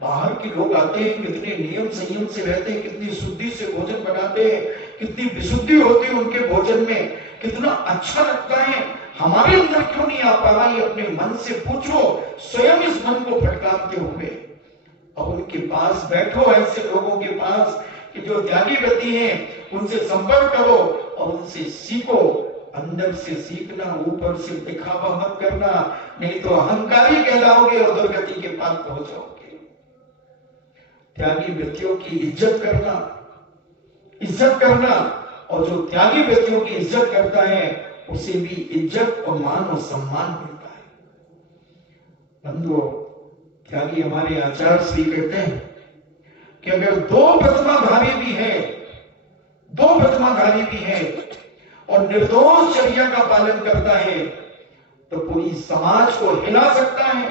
बाहर के लोग आते हैं, कितने नियम संयम से रहते हैं, कितनी शुद्धि से भोजन बनाते हैं, कितनी विशुद्धि होती है उनके भोजन में, कितना अच्छा लगता है। हमारे अंदर क्यों नहीं आ पा रहा? ये अपने मन से पूछो, स्वयं इस मन को फटकारते हुए, और उनके पास बैठो, ऐसे लोगों के पास कि जो त्यागी व्रती हैं, उनसे संपर्क करो और उनसे सीखो। अंदर से सीखना, ऊपर से दिखावा मत करना, नहीं तो अहंकारी कहलाओगे और दुर्गति के पास पहुंचोगे। त्यागी व्यक्तियों की इज्जत करना, इज्जत करना, और जो त्यागी व्यक्तियों की इज्जत करता है उसे भी इज्जत और मान और सम्मान मिलता है। बंधुओं, त्यागी हमारे आचार्य श्री कहते हैं कि अगर दो प्रतिमाधारी भी है, दो प्रतिमाधारी भी है और निर्दोष चर्या का पालन करता है, तो पूरी समाज को हिला सकता है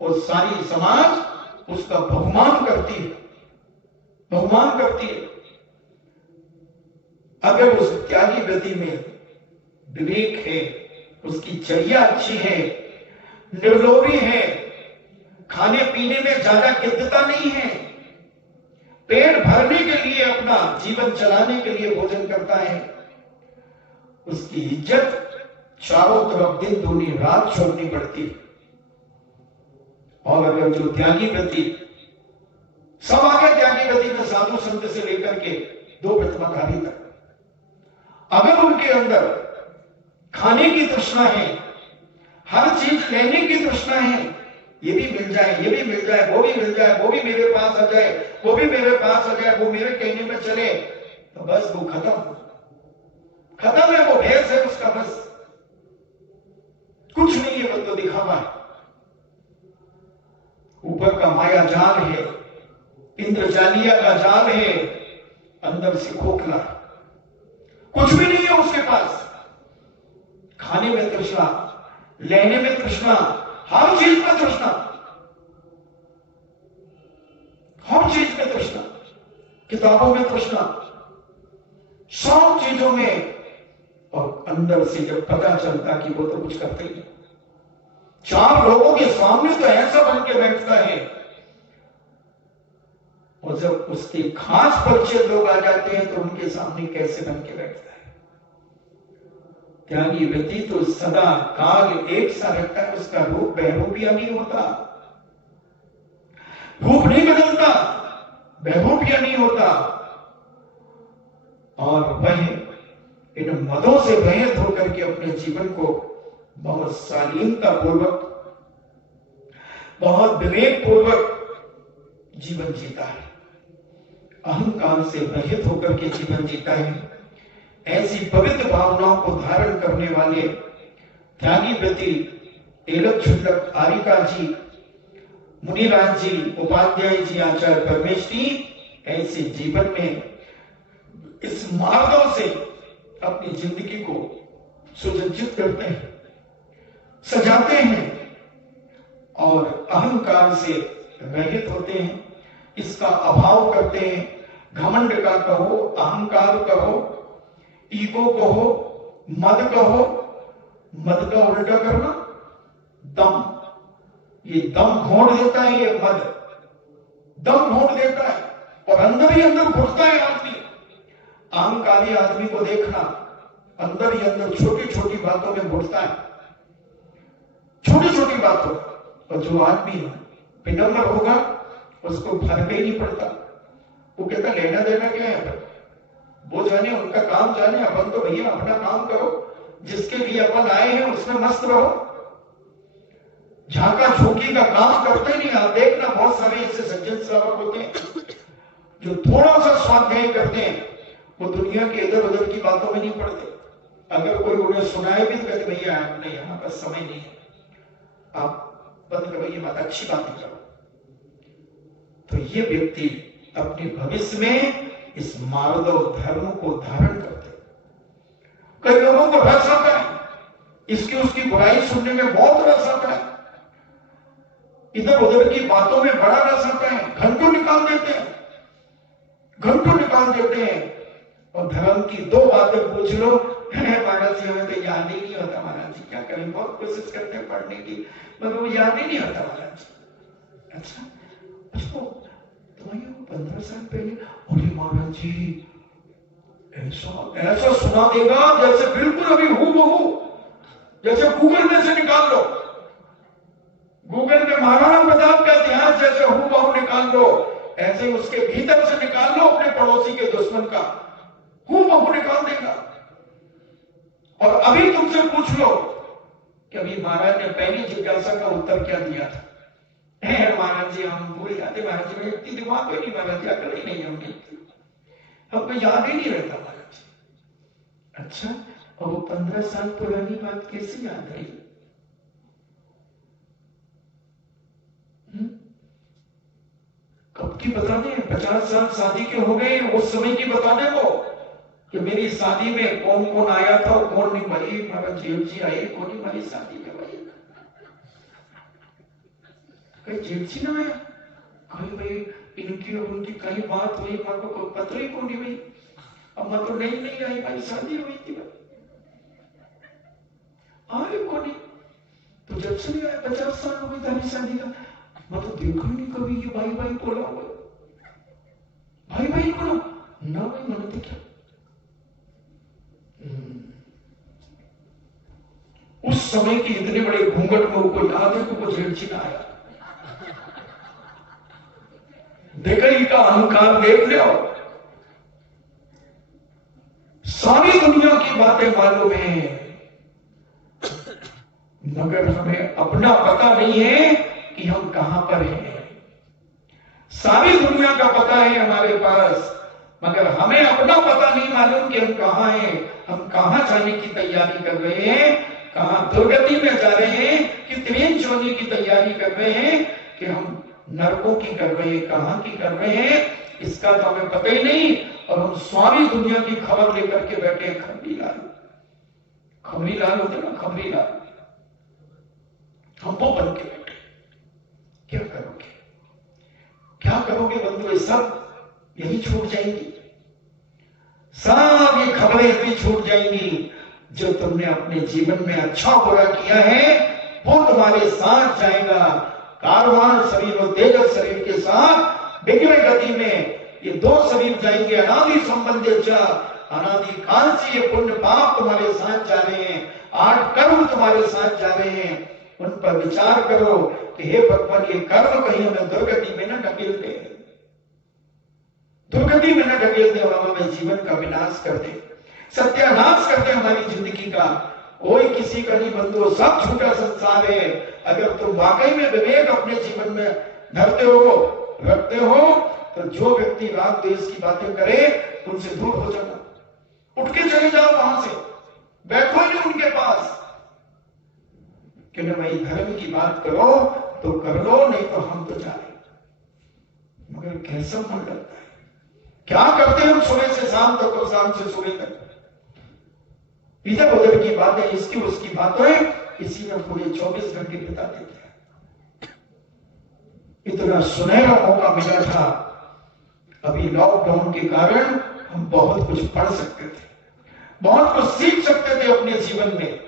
और सारी समाज उसका बहुमान करती है, बहुमान करती है। अगर उस त्यागी व्रती में विवेक है, उसकी चर्या अच्छी है, निर्लोभी है, खाने पीने में ज्यादा गिद्धता नहीं है, पेट भरने के लिए, अपना जीवन चलाने के लिए भोजन करता है, उसकी इज्जत चारों तरफ दिन दूनी रात छोड़नी पड़ती है। और अगर जो त्यागी व्रती, सब आगे त्यागी व्रती में साधु संत से लेकर के दो प्रतिमाधारी तक, अगर उनके अंदर खाने की तृष्णा है, हर चीज लेने की तृष्णा है, ये भी मिल जाए, ये भी मिल जाए, वो भी मिल जाए, वो भी मेरे पास आ जाए, वो भी मेरे पास आ जाए, वो मेरे कहने में चले, तो बस वो खत्म, खत्म है, वो भैंस है उसका, बस कुछ नहीं है, वो तो दिखावा है, ऊपर का माया जाल है, इंद्रजालिया का जाल है, अंदर से खोखला, कुछ भी नहीं है उसके पास। खाने में तृष्णा, लेने में तृष्णा, हर चीज में तृष्णा, हर चीज में तृष्णा, किताबों में तृष्णा, सब चीजों में। और अंदर से जब पता चलता कि वो तो कुछ करते ही, चार लोगों के सामने तो ऐसा बन के बैठता है, और जब उसके खास परिचय लोग आ जाते हैं तो उनके सामने कैसे बन के बैठता है। त्यागी व्यक्ति तो सदा काल एक सा रहता है, उसका रूप बहुरूपिया नहीं होता, रूप नहीं बदलता, बहुरूपिया नहीं होता, और वह इन मदों से रहित होकर के अपने जीवन को बहुत शालीनता पूर्वक, बहुत विवेक पूर्वक जीवन जीता है, अहंकार से रहित होकर के जीवन जीता है। ऐसी पवित्र भावनाओं को धारण करने वाले त्यागी व्रती तेलक क्षुल्लक आरिका जी, मुनिराज जी, उपाध्याय जी, आचार्य परमेश जी ऐसे जीवन में इस मार्गों से अपनी जिंदगी को सुसज्जित करते हैं, सजाते हैं और अहंकार से रहित होते हैं, इसका अभाव करते हैं। घमंड का कहो, अहंकार कहो, ईगो कहो, मद कहो, मद का उल्टा करना दम, ये दम घोंट देता है, ये मद दम घोंट देता है और अंदर ही अंदर घुटता है आदमी। अहंकारी आदमी को देखना, अंदर ही अंदर छोटी छोटी बातों में घुटता है, छोटी छोटी बातों। और जो आदमी विनम्र होगा उसको फर्क ही नहीं पड़ता, वो कहता लेना देना क्या है, वो जाने, उनका काम जाने, अपन तो भैया अपना काम करो, जिसके लिए अपन आए हैं उसमें मस्त रहो। झाका झोंकी का काम करते नहीं। आप देखना बहुत सारे ऐसे सज्जन श्रावक होते हैं जो थोड़ा सा स्वाध्याय करते हैं, वो दुनिया के इधर उधर की बातों में नहीं पड़ते। अगर कोई उन्हें सुनाए भी तो कहते भैया नहीं, यहाँ पर समय नहीं है, आप बंद करो ये बात, अच्छी बात नहीं करो। तो ये व्यक्ति अपने भविष्य में इस मार्ग और धर्म को धारण करते। कई लोगों को भ्रष्ट होता है, इसकी उसकी बुराई सुनने में बहुत रस आता है, इधर उधर की बातों में बड़ा रस आता है, घंटों निकाल देते हैं, घंटों निकाल देते हैं। और धर्म की दो बातें पूछ लो, महाराज जी हमें तो याद ही नहीं होता, महाराज जी क्या करें, बहुत कोशिश करते हैं पढ़ने की मगर वो याद ही नहीं होता महाराज जी। अच्छा तुम्हारे 15 साल पहले, अरे महाराज जी ऐसा ऐसा सुना देगा जैसे बिल्कुल अभी हूबहू, जैसे गूगल में से निकाल लो, गूगल में महाराणा प्रताप का इतिहास जैसे हूबहू निकाल लो, ऐसे उसके भीतर से निकाल लो अपने पड़ोसी के दुश्मन का, हूबहू निकाल देगा। और अभी तुमसे पूछ लो कि अभी महाराज ने पहली जिज्ञासा का उत्तर क्या दिया था। महाराज जी हम भूल जाते, महाराज जी में इतनी दिमाग ही नहीं, महाराज जी अकल ही नहीं हमने, हमको याद ही नहीं रहता महाराज जी। अच्छा और वो 15 साल पुरानी बात कैसे याद रही? कब की बता दें? 50 साल शादी के हो गए, उस समय की बता दें वो कि मेरी शादी में कौन कौन आया था और कौन नहीं। भाई महाराज जेठ जी आए, कौन नहीं हमारी शादी में? भाई कहीं जेठ जी ना आया, कहीं भाई इनकी और उनकी कहीं बात हुई, माँ को कोई पत्र ही कौन नहीं भाई, अब माँ तो नहीं आई, भाई शादी हुई थी आए कौन नहीं, तो जब से नहीं आया 50 साल हो गई था शादी का, मैं तो देखा नहीं कभी ये भाई भाई बोला हुआ, भाई भाई बोला ना भाई मैंने देखा। उस समय की इतने बड़े घूंघट में उनको याद है कि वो जेठ जी आया, देखा इनका अहंकार देख लो, सारी दुनिया की बातें मालूम है मगर हमें अपना पता नहीं है कि हम कहां पर हैं। सारी दुनिया का पता है हमारे पास मगर हमें अपना पता नहीं मालूम कि हम कहां हैं, हम कहां जाने की तैयारी कर रहे हैं, कहां दुर्गति में जा रहे हैं कि त्रिन जोनी की तैयारी कर रहे हैं कि हम नरकों की कर रहे हैं, कहां की कर रहे हैं इसका तो हमें पता ही नहीं। और हम सारी दुनिया की खबर लेकर के बैठे हैं। खबरी लाल होते ना, खबरी लाल, हम वो बन के बैठे। क्या करोगे, क्या करोगे बंधु? ये सब यही छूट जाएंगी, सब ये खबरें भी छूट जाएंगी। जो तुमने अपने जीवन में अच्छा बुरा किया है वो तुम्हारे साथ जाएगा। कारवान शरीर और तेजस शरीर के साथ विग्रह गति में ये दो शरीर जाएंगे। अनादि संबंधित अनादि काल से ये पुण्य पाप तुम्हारे साथ जा रहे हैं, 8 कर्म तुम्हारे साथ जा रहे हैं। उन पर विचार करो कि हे भगवान ये कर्म कहीं हमें दुर्गति में न ढकेल दे, दुर्गति में न ढकेल दे और हमें जीवन का विनाश कर दे, सत्यानाश कर दे हमारी जिंदगी का। कोई किसी का नहीं बंधु, सब झूठा संसार है। अगर तुम वाकई में विवेक अपने जीवन में धरते हो, रखते हो, तो जो व्यक्ति राग द्वेष की बातें करे उनसे दूर हो जाना, उठ के चले जाओ वहां से, बैठो नहीं उनके पास। कि न भाई धर्म की बात करो तो कर लो, नहीं तो हम तो जाए। मगर कैसा मन लगता है, क्या करते हैं हम सुबह से शाम तक और शाम से सुबह तक, इधर उधर की बातें, इसकी उसकी बातें, इसी में पूरे 24 घंटे बिता देते हैं। इतना सुनहरा मौका मिला था, अभी लॉकडाउन के कारण हम बहुत कुछ पढ़ सकते थे, बहुत कुछ सीख सकते थे अपने जीवन में।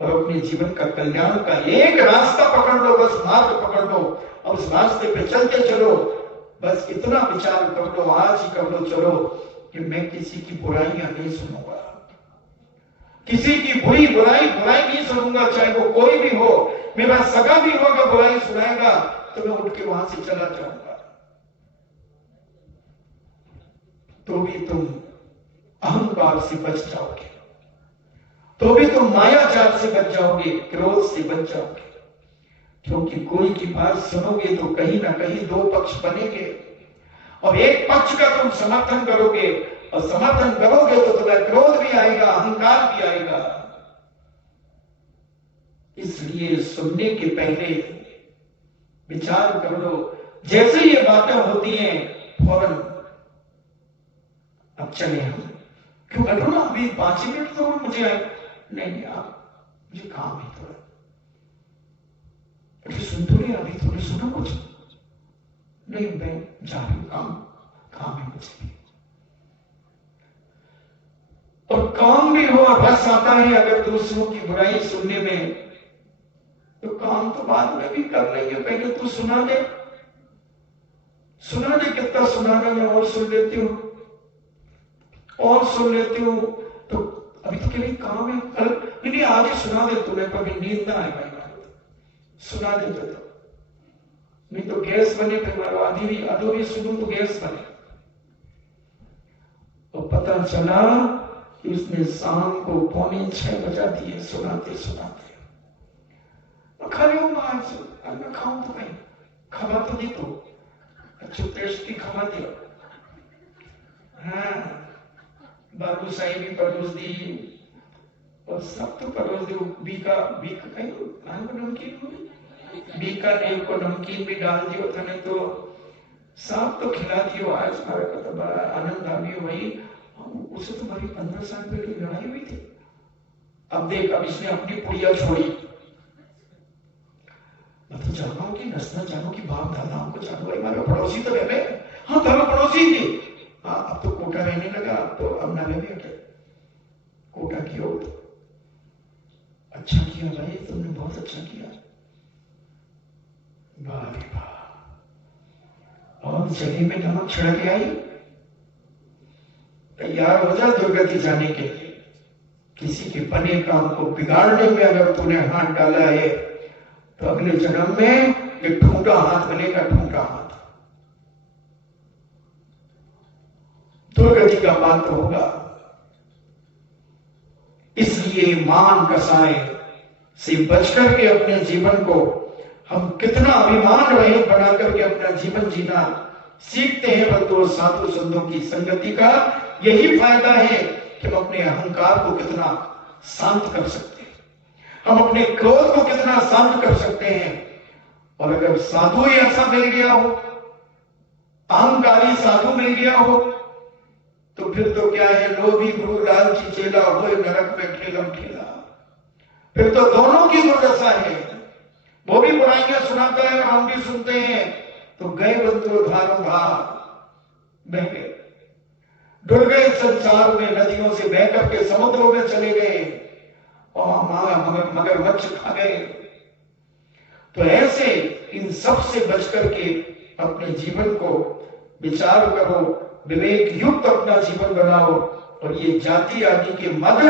और अपने जीवन का कल्याण का एक रास्ता पकड़ लो, बस मार्ग पकड़ लो और उस रास्ते पे चलते चलो। बस इतना विचार कर लो, आज ही कर लो, चलो कि मैं किसी की बुराइयां नहीं सुनूंगा, किसी की बुराई नहीं सुनूंगा, चाहे वो कोई भी हो। मेरा सगा भी होगा बुराई सुनाएगा तो मैं उठ के वहां से चला जाऊंगा। तो भी तुम अहंकार से बच जाओगे, तो भी तुम मायाजाल से बच जाओगे, क्रोध से बच जाओगे। क्योंकि कोई की बात सुनोगे तो कहीं ना कहीं 2 पक्ष बनेंगे और एक पक्ष का तुम समर्थन करोगे, और समर्थन करोगे तो तुम्हें क्रोध भी आएगा, अहंकार भी आएगा। इसलिए सुनने के पहले विचार कर लो। जैसे ये बातें होती हैं फौरन अब चले हम, क्यों बैठो ना, अभी 5 मिनट तो मुझे नहीं, आप मुझे काम है थोड़ा। अरे सुन तो नहीं, अभी थोड़ी सुना कुछ? नहीं मैं जा रही हूं, काम है मुझे। और काम भी हो और रस आता है अगर दूसरों की बुराई सुनने में, तो काम तो बाद में भी कर लेंगे, पहले तू सुना दे। कितना सुनाना, मैं और सुन लेती हूँ तो अभी तो कभी काम है, कल नहीं आज ही सुना दे तूने, कभी नींद ना आएगा, सुना दे तो नहीं तो गैस बने, फिर आधो भी सुनूं तो गैस बने। और पता चला कि उसने शाम को 5:45 बजा दिए सुनाते सुनाते। खा रही हूँ आज मैं खाऊं तो नहीं, खबा तो दी तो अच्छी टेस्टी खबा दिया। हाँ बालूशाही भी परोस दी और सब तो परोस दी। बीका नमकीन, बीकानेर को नमकीन भी डाल दियो था, नहीं तो सब तो खिला दियो। आज हमारे को तो बड़ा आनंद आ गया भाई, उसे तो हमारी 15 साल पहले लड़ाई हुई थी। अब देख, अब इसने अपनी पुड़िया छोड़ी, मैं तो जानो कि नसना जानो कि बाप दादा हमको जानो, भाई हमारे पड़ोसी तो रहे। हाँ दोनों पड़ोसी थे। हाँ अब तो कोटा रहने लगा, अब ना रहे कोटा की ओर। अच्छा किया भाई, तुमने बहुत अच्छा किया। वाह और जली में नमक छिड़क आई, तैयार हो जा दुर्गति जाने के लिए। किसी के बने काम को बिगाड़ने में अगर तूने हाथ डाला है तो अगले जन्म में एक ठूंठा हाथ बनेगा, ठूंठा हाथ दुर्गति का पात्र होगा। इसलिए मान कसाए से बचकर के अपने जीवन को हम कितना अभिमान रहित बना करके अपना जीवन जीना सीखते हैं। बंधुओं साधु संतों की संगति का यही फायदा है कि हम अपने अहंकार को कितना शांत कर सकते हैं, हम अपने क्रोध को कितना शांत कर सकते हैं। और अगर साधु ही ऐसा मिल गया हो, अहंकारी साधु मिल गया हो, तो फिर तो क्या है, लोभी गुरु लालची चेला हो नरक में ठेलम ठेला। फिर तो दोनों की दुर्दशा है, वो भी बुराइयां सुनाता है और हम भी सुनते हैं। तो गए बंधु धारो धार, बह गए, डुल गए संसार में, नदियों से बह करके समुद्रों में चले गए और मगरमच्छ खा गए। तो ऐसे इन सब से बच करके अपने जीवन को विचार करो, विवेक युक्त अपना जीवन बनाओ। और ये जाति आदि के मद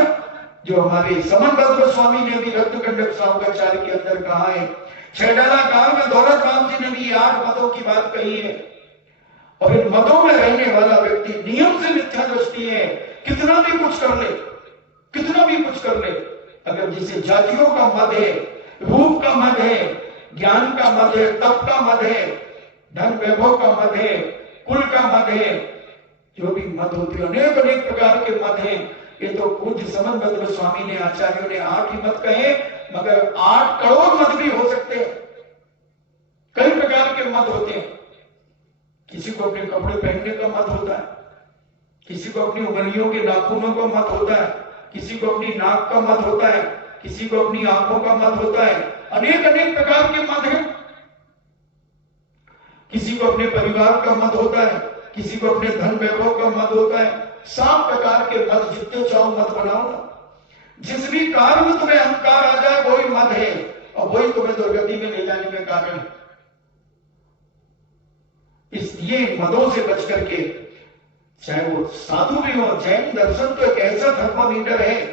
जो हमारे समनभद्र गोस्वामी ने भी रत्नकंडक सावकाचार्य के अंदर कहा है, छेडाला काल में दौलत राम जी ने भी 8 मदों की बात कही है। और इन मदों में रहने वाला व्यक्ति नियम से मिथ्या दृष्टि है, कितना भी कुछ कर ले, कितना भी कुछ कर ले, अगर जिसे जातियों का मद है, रूप का मद है, ज्ञान का मद है, तप का मद है, धन वैभव का मद है, कुल का मद है, जो भी मद होते हैं, अनेक अनेक प्रकार के मद हैं। ये तो पूज्य समनभद्र स्वामी ने, आचार्यों ने 8 ही मत कहे, मगर 8 करोड़ मत भी हो सकते हैं। कई प्रकार के मत होते हैं। किसी को अपने कपड़े पहनने का मत होता है, किसी को अपनी उंगलियों के नाखूनों का मत होता है, किसी को अपनी नाक का मत होता है, किसी को अपनी आंखों का मत होता है। अनेक अनेक प्रकार के मत हैं। किसी को अपने परिवार का मत होता है, किसी को अपने धन वैभव का मत होता है। 7 प्रकार के मत, जितने चाहो मत बनाओ ना। जिस भी कार्य में तुम्हें अहंकार आ जाए वही मत है, और वही तुम्हें दुर्गति में ले जाने में कारण है। इसलिए मदों से बच करके, चाहे वो साधु भी हो, जैन दर्शन तो एक ऐसा थर्मामीटर है,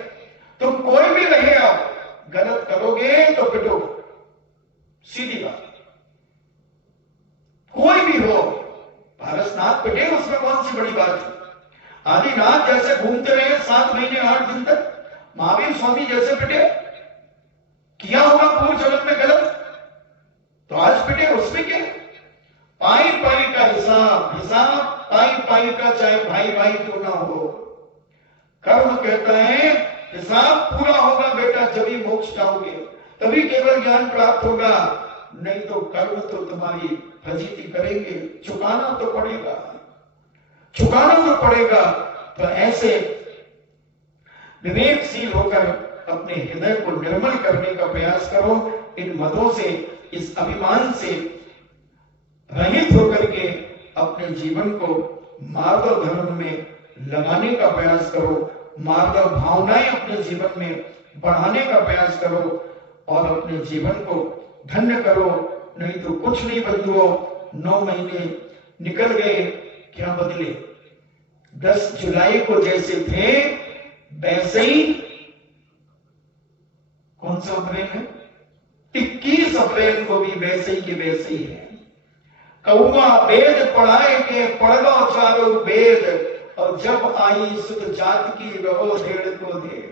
तुम कोई भी रहे आप, गलत करोगे तो पिटोगे, सीधी बात। कोई भी हो, पारसनाथ पिटे, उसमें कौन सी बड़ी बात है। आदिनाथ जैसे घूमते रहे 7 महीने 8 दिन तक, महावीर स्वामी जैसे पिटे, किया होगा पूर्व जन्म में गलत, तो आज पिटे, उसमें क्या। पाई पाई का हिसाब, हिसाब पाई पाई का, चाहे भाई भाई क्यों ना हो। कर्म कहता है हिसाब पूरा होगा बेटा, जब ही मोक्ष जाओगे, तभी केवल ज्ञान प्राप्त होगा। नहीं तो कर्म तो तुम्हारी फजीती करेंगे, चुकाना तो पड़ेगा, चुकाना तो पड़ेगा। तो ऐसे विवेकशील होकर अपने हृदय को निर्मल करने का प्रयास करो। इन मदों से, इस अभिमान से रहित होकर के अपने जीवन को मार्दव धर्म में लगाने का प्रयास करो। मार्दव भावनाएं अपने जीवन में बढ़ाने का प्रयास करो और अपने जीवन को धन्य करो। नहीं तो कुछ नहीं बदलो। 9 महीने निकल गए, क्या बदले? 10 जुलाई को जैसे थे वैसे ही, कौन सा अप्रैल है? 21 अप्रैल को भी वैसे ही के वैसे ही है। कौआ वेद पढ़ाए के पढ़लो चारों वेद, और जब आई सुध जात की रहो धेड़ को धेड़,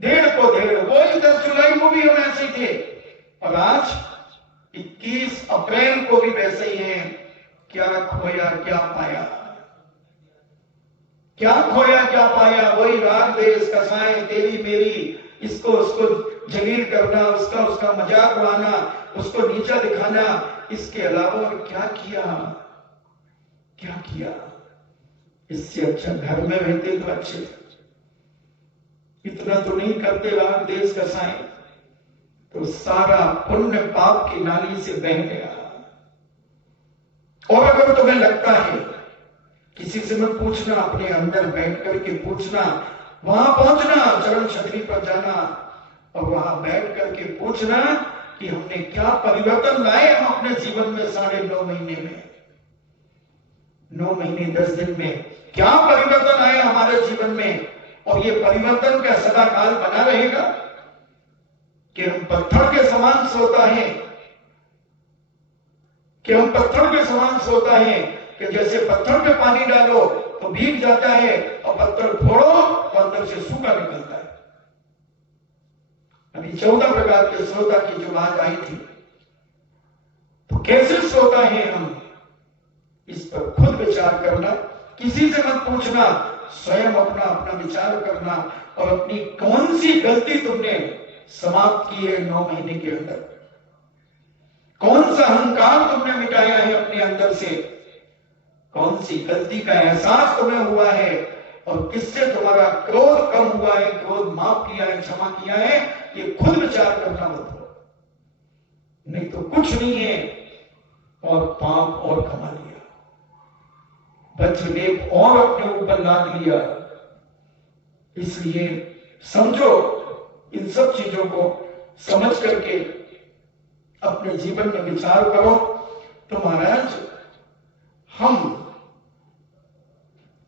धेड़ को धेड़। वही 10 जुलाई को भी हम ऐसे ही थे और आज 21 अप्रैल को भी वैसे ही है। क्या खोया क्या पाया? क्या खोया क्या पाया? वही राग देश कसाएं तेरी मेरी, इसको उसको जलील करना, उसका उसका मजाक उड़ाना, उसको नीचा दिखाना। इसके अलावा और क्या किया? क्या किया? इससे अच्छा घर में रहते तो अच्छे। इतना तो नहीं करते राग देश कसाएं, तो सारा पुण्य पाप की नाली से बह गया। और अगर तुम्हें लगता है, किसी से मत पूछना, अपने अंदर बैठ करके पूछना, वहां पहुंचना, चरण छतरी पर जाना और वहां बैठ करके पूछना कि हमने क्या परिवर्तन लाए हम अपने जीवन में 9.5 महीने में, 9 महीने 10 दिन में क्या परिवर्तन आया हमारे जीवन में। और ये परिवर्तन क्या सदा काल बना रहेगा कि हम पत्थर के समान सोता है, कि हम पत्थर के समान सोता है कि जैसे पत्थर पे पानी डालो तो भीग जाता है और पत्थर फोड़ो तो अंदर से सूखा निकलता है। अभी 14 प्रकार के श्रोता की जो बात आई थी, तो कैसे सोता है हम, इस पर खुद विचार करना। किसी से मत पूछना, स्वयं अपना अपना विचार करना और अपनी कौन सी गलती तुमने समाप्त की है 9 महीने के अंदर, कौन सा अहंकार तुमने मिटाया है अपने अंदर से, कौन सी गलती का एहसास तुम्हें हुआ है और किससे तुम्हारा क्रोध कम हुआ है, क्रोध माफ किया है, क्षमा किया है। ये खुद विचार करना मत हो, नहीं तो कुछ नहीं है और पाप और कमा लिया, वज्रलेप और अपने ऊपर लाद लिया। इसलिए समझो, इन सब चीजों को समझ करके अपने जीवन में विचार करो। तो महाराज, हम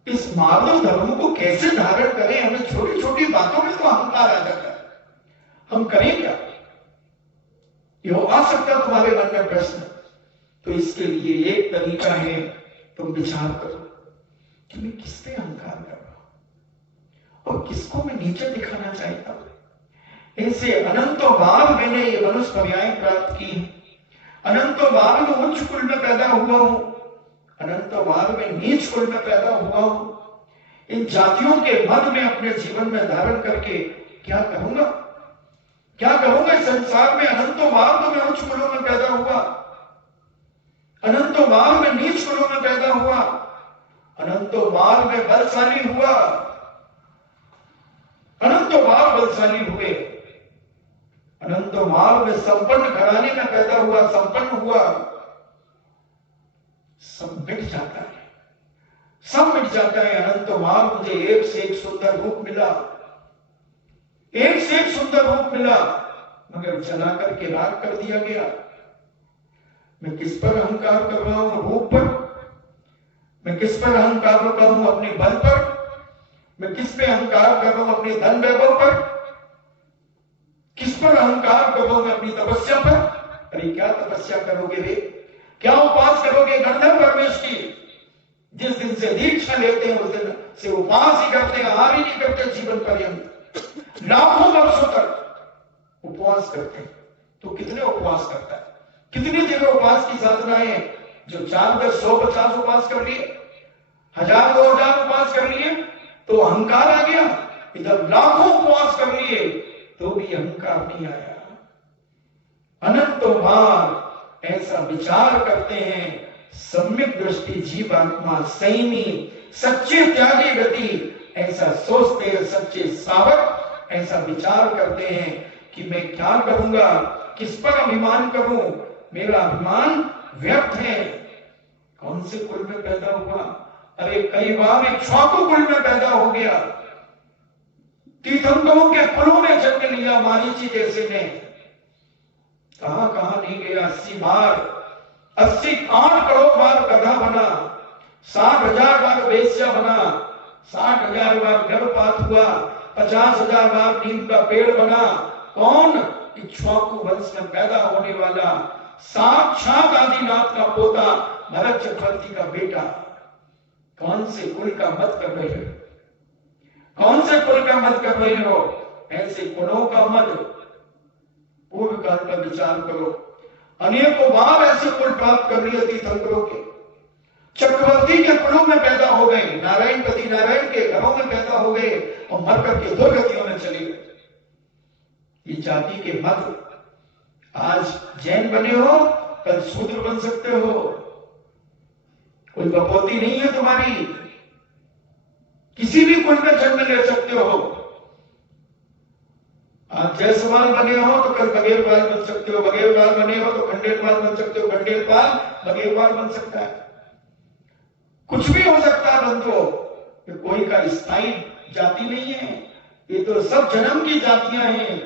इस मानव धर्म को कैसे धारण करें? हमें छोटी छोटी बातों में तो अहंकार आ जाता है, हम करें क्या? ये आ सकता है तुम्हारे मन में प्रश्न। तो इसके लिए एक तरीका है, तुम विचार करो कि मैं किस पे अहंकार कर रहा हूं और किसको मैं नीचे दिखाना चाहता हूं। ऐसे अनंतों बार मैंने ये मनुष्य पर्याय प्राप्त की, अनंतों बार में उच्च कुल में पैदा हुआ हूं, अनंतों बार में नीच कुल में पैदा हुआ हूं। इन जातियों के मद में अपने जीवन में धारण करके क्या करूंगा? क्या करूंगा इस संसार में? अनंतों बार तो मैं उच्च कुलों में पैदा हुआ, अनंतों बार में नीच कुलों में पैदा हुआ, अनंतों बार में बलशाली हुआ, अनंतों बार बलशाली हुए, अनंतों बार में संपन्न घराने में पैदा हुआ, संपन्न हुआ। सब मिट जाता है, सब मिट जाता है। अनंतों बार मुझे एक से एक सुंदर रूप मिला, एक से एक सुंदर रूप मिला, मगर जला करके राख कर दिया गया। मैं किस पर अहंकार कर रहा हूं? रूप पर। मैं किस पर अहंकार कर रहा हूं? अपने बल पर। मैं किस पे अहंकार कर रहा हूं? अपने धन वैभव पर। किस पर अहंकार कर रहा हूं? अपनी तपस्या पर। अरे क्या तपस्या करोगे रे? क्या उपास करोगे? गंधर्व परमेश की जिस दिन से दीक्षा लेते हैं उस दिन से उपास ही करते हैं, आहार ही नहीं करते जीवन पर्यंत। लाखों वर्षों तक उपवास करते हैं। तो कितने उपवास करता है? कितनी जगह उपवास की साधना है? जो 4, 10, 100, 50 उपवास कर लिए, 1000, 2000 उपवास कर लिए तो अहंकार आ गया। इधर लाखों उपवास कर लिए तो भी अहंकार नहीं आया। अनंतों बार ऐसा विचार करते हैं, सम्यक दृष्टि जीवात्मा संयमी सच्चे त्यागी गति ऐसा सोचते हैं सच्चे सावक, ऐसा विचार करते हैं कि मैं क्या करूंगा, किस पर अभिमान करूं, मेरा अभिमान व्यर्थ है। कौन से कुल में पैदा हुआ? अरे कई बार इक्ष्वाकु कुल में पैदा हो गया, तीर्थंकरों के कुलों में जन्म लिया, मारीची जैसे ने। कहां कहां नहीं गया, 80 बार, 80 करोड़ बार गधा बना, 60,000 बार वेश्या बना, 60,000 बार गर्भपात हुआ, 50,000 बार नीम का पेड़ बना। कौन? इक्ष्वाकु वंश में पैदा होने वाला साक्षात आदिनाथ का पोता, भरत चक्रवर्ती का बेटा। कौन से कुल का मत कर रहे हो? कौन से कुल का मत कर रहे हो? ऐसे कुलों का मत। पूर्व काल का विचार करो, अनेकों बार ऐसे कुल प्राप्त कर लिए तीर्थंकरों के, चक्रवर्ती के कुलों में पैदा हो गए, नारायण पति नारायण के घरों में पैदा हो गए और मरकर के दुर्गतियों में चले गए। ये जाति के मत। आज जैन बने हो, कल शूद्र बन सकते हो। कोई कपौती नहीं है तुम्हारी, किसी भी कुल में जन्म ले सकते हो। आज जायसवाल बने हो तो कल बघेलपाल बन सकते हो, बघेलपाल बने हो तो खंडेलपाल बन सकते हो, खंडेलपाल बघेलपाल बन सकता है। कुछ भी हो सकता है बंधुओं। ये कोई का स्थायी जाति नहीं है, ये तो सब जन्म की जातियां हैं।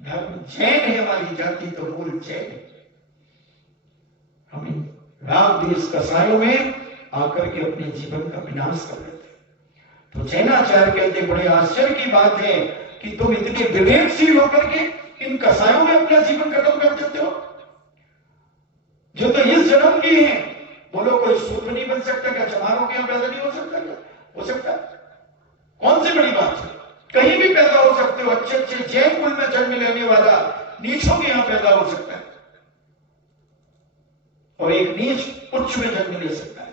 धर्म जैन है हमारी जाति, तो मूल जैन है। हम इन राग द्वेष कसायों में आकर के अपने जीवन का विनाश कर लेते। तो जैनाचार्य कहते बड़े आश्चर्य की बात है कि तुम इतने विवेकशील होकर के इन कसायों में अपना जीवन खत्म कर देते हो, जो तो इस जन्म की है। बोलो कोई शूद्र नहीं बन सकता क्या? चमारों के यहां पैदा नहीं हो सकता क्या? हो सकता है। कौन सी बड़ी बात है? कहीं भी पैदा हो सकते हो। अच्छे अच्छे जैन कुल में जन्म लेने वाला नीचों के यहां पैदा हो सकता है और एक नीच उच्च में जन्म ले सकता है।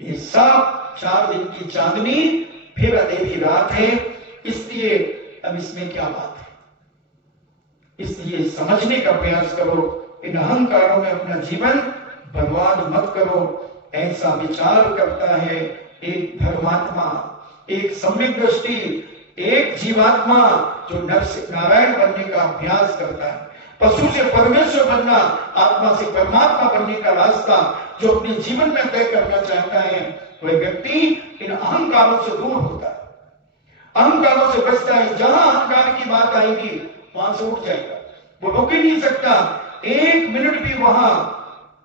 ये सब 4 दिन की चांदनी फिर अंधेरी रात है। इसलिए अब इसमें क्या बात है? इसलिए समझने का प्रयास करो, इन अहंकारों में अपना जीवन बर्बाद मत करो। ऐसा विचार करता है एक धर्मात्मा, एक सम्यक दृष्टि, एक जीवात्मा जो नर से नारायण बनने का अभ्यास करता है। पशु से परमेश्वर बनना, आत्मा से परमात्मा बनने का रास्ता जो अपने जीवन में तय करना चाहता है, वह व्यक्ति इन अहंकारों से दूर होता है, अहंकारों से बचता है। जहां अहंकार की बात आएगी वहां से उठ जाएगा, वो रुक ही नहीं सकता। 1 मिनट भी वहां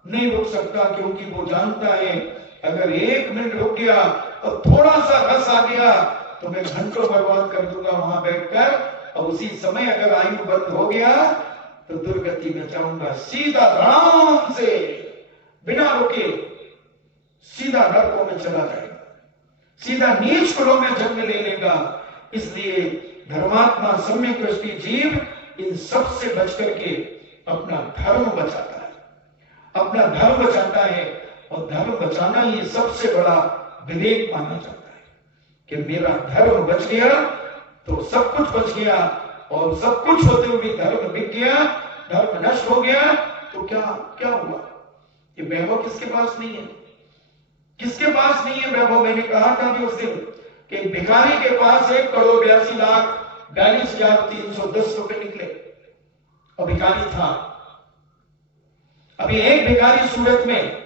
नहीं रुक सकता, क्योंकि वो जानता है अगर 1 मिनट रुक गया और थोड़ा सा रस आ गया तो मैं घंटों बर्बाद कर दूंगा वहां बैठकर, और उसी समय अगर आयु बंद हो गया तो दुर्गति में जाऊंगा। सीधा धड़ाम से बिना रुके सीधा नरकों में चला जाएगा, सीधा नीच कुलों में जन्म ले लेगा। इसलिए धर्मात्मा सम्यक दृष्टि जीव इन सब से बच करके अपना धर्म बचाता है, अपना धर्म बचाता है। और धर्म बचाना ही सबसे बड़ा विवेक माना जाता है कि मेरा धर्म बच गया तो सब कुछ बच गया, और सब कुछ होते हुए धर्म बिक गया, धर्म नष्ट हो गया तो क्या क्या हुआ? ये वैभव किसके पास नहीं है? किसके पास नहीं है वैभव? मैंने कहा था कि उस दिन कि भिखारी के पास 1,82,42,310 रुपए निकले और भिखारी था। अभी एक भिखारी सूरत में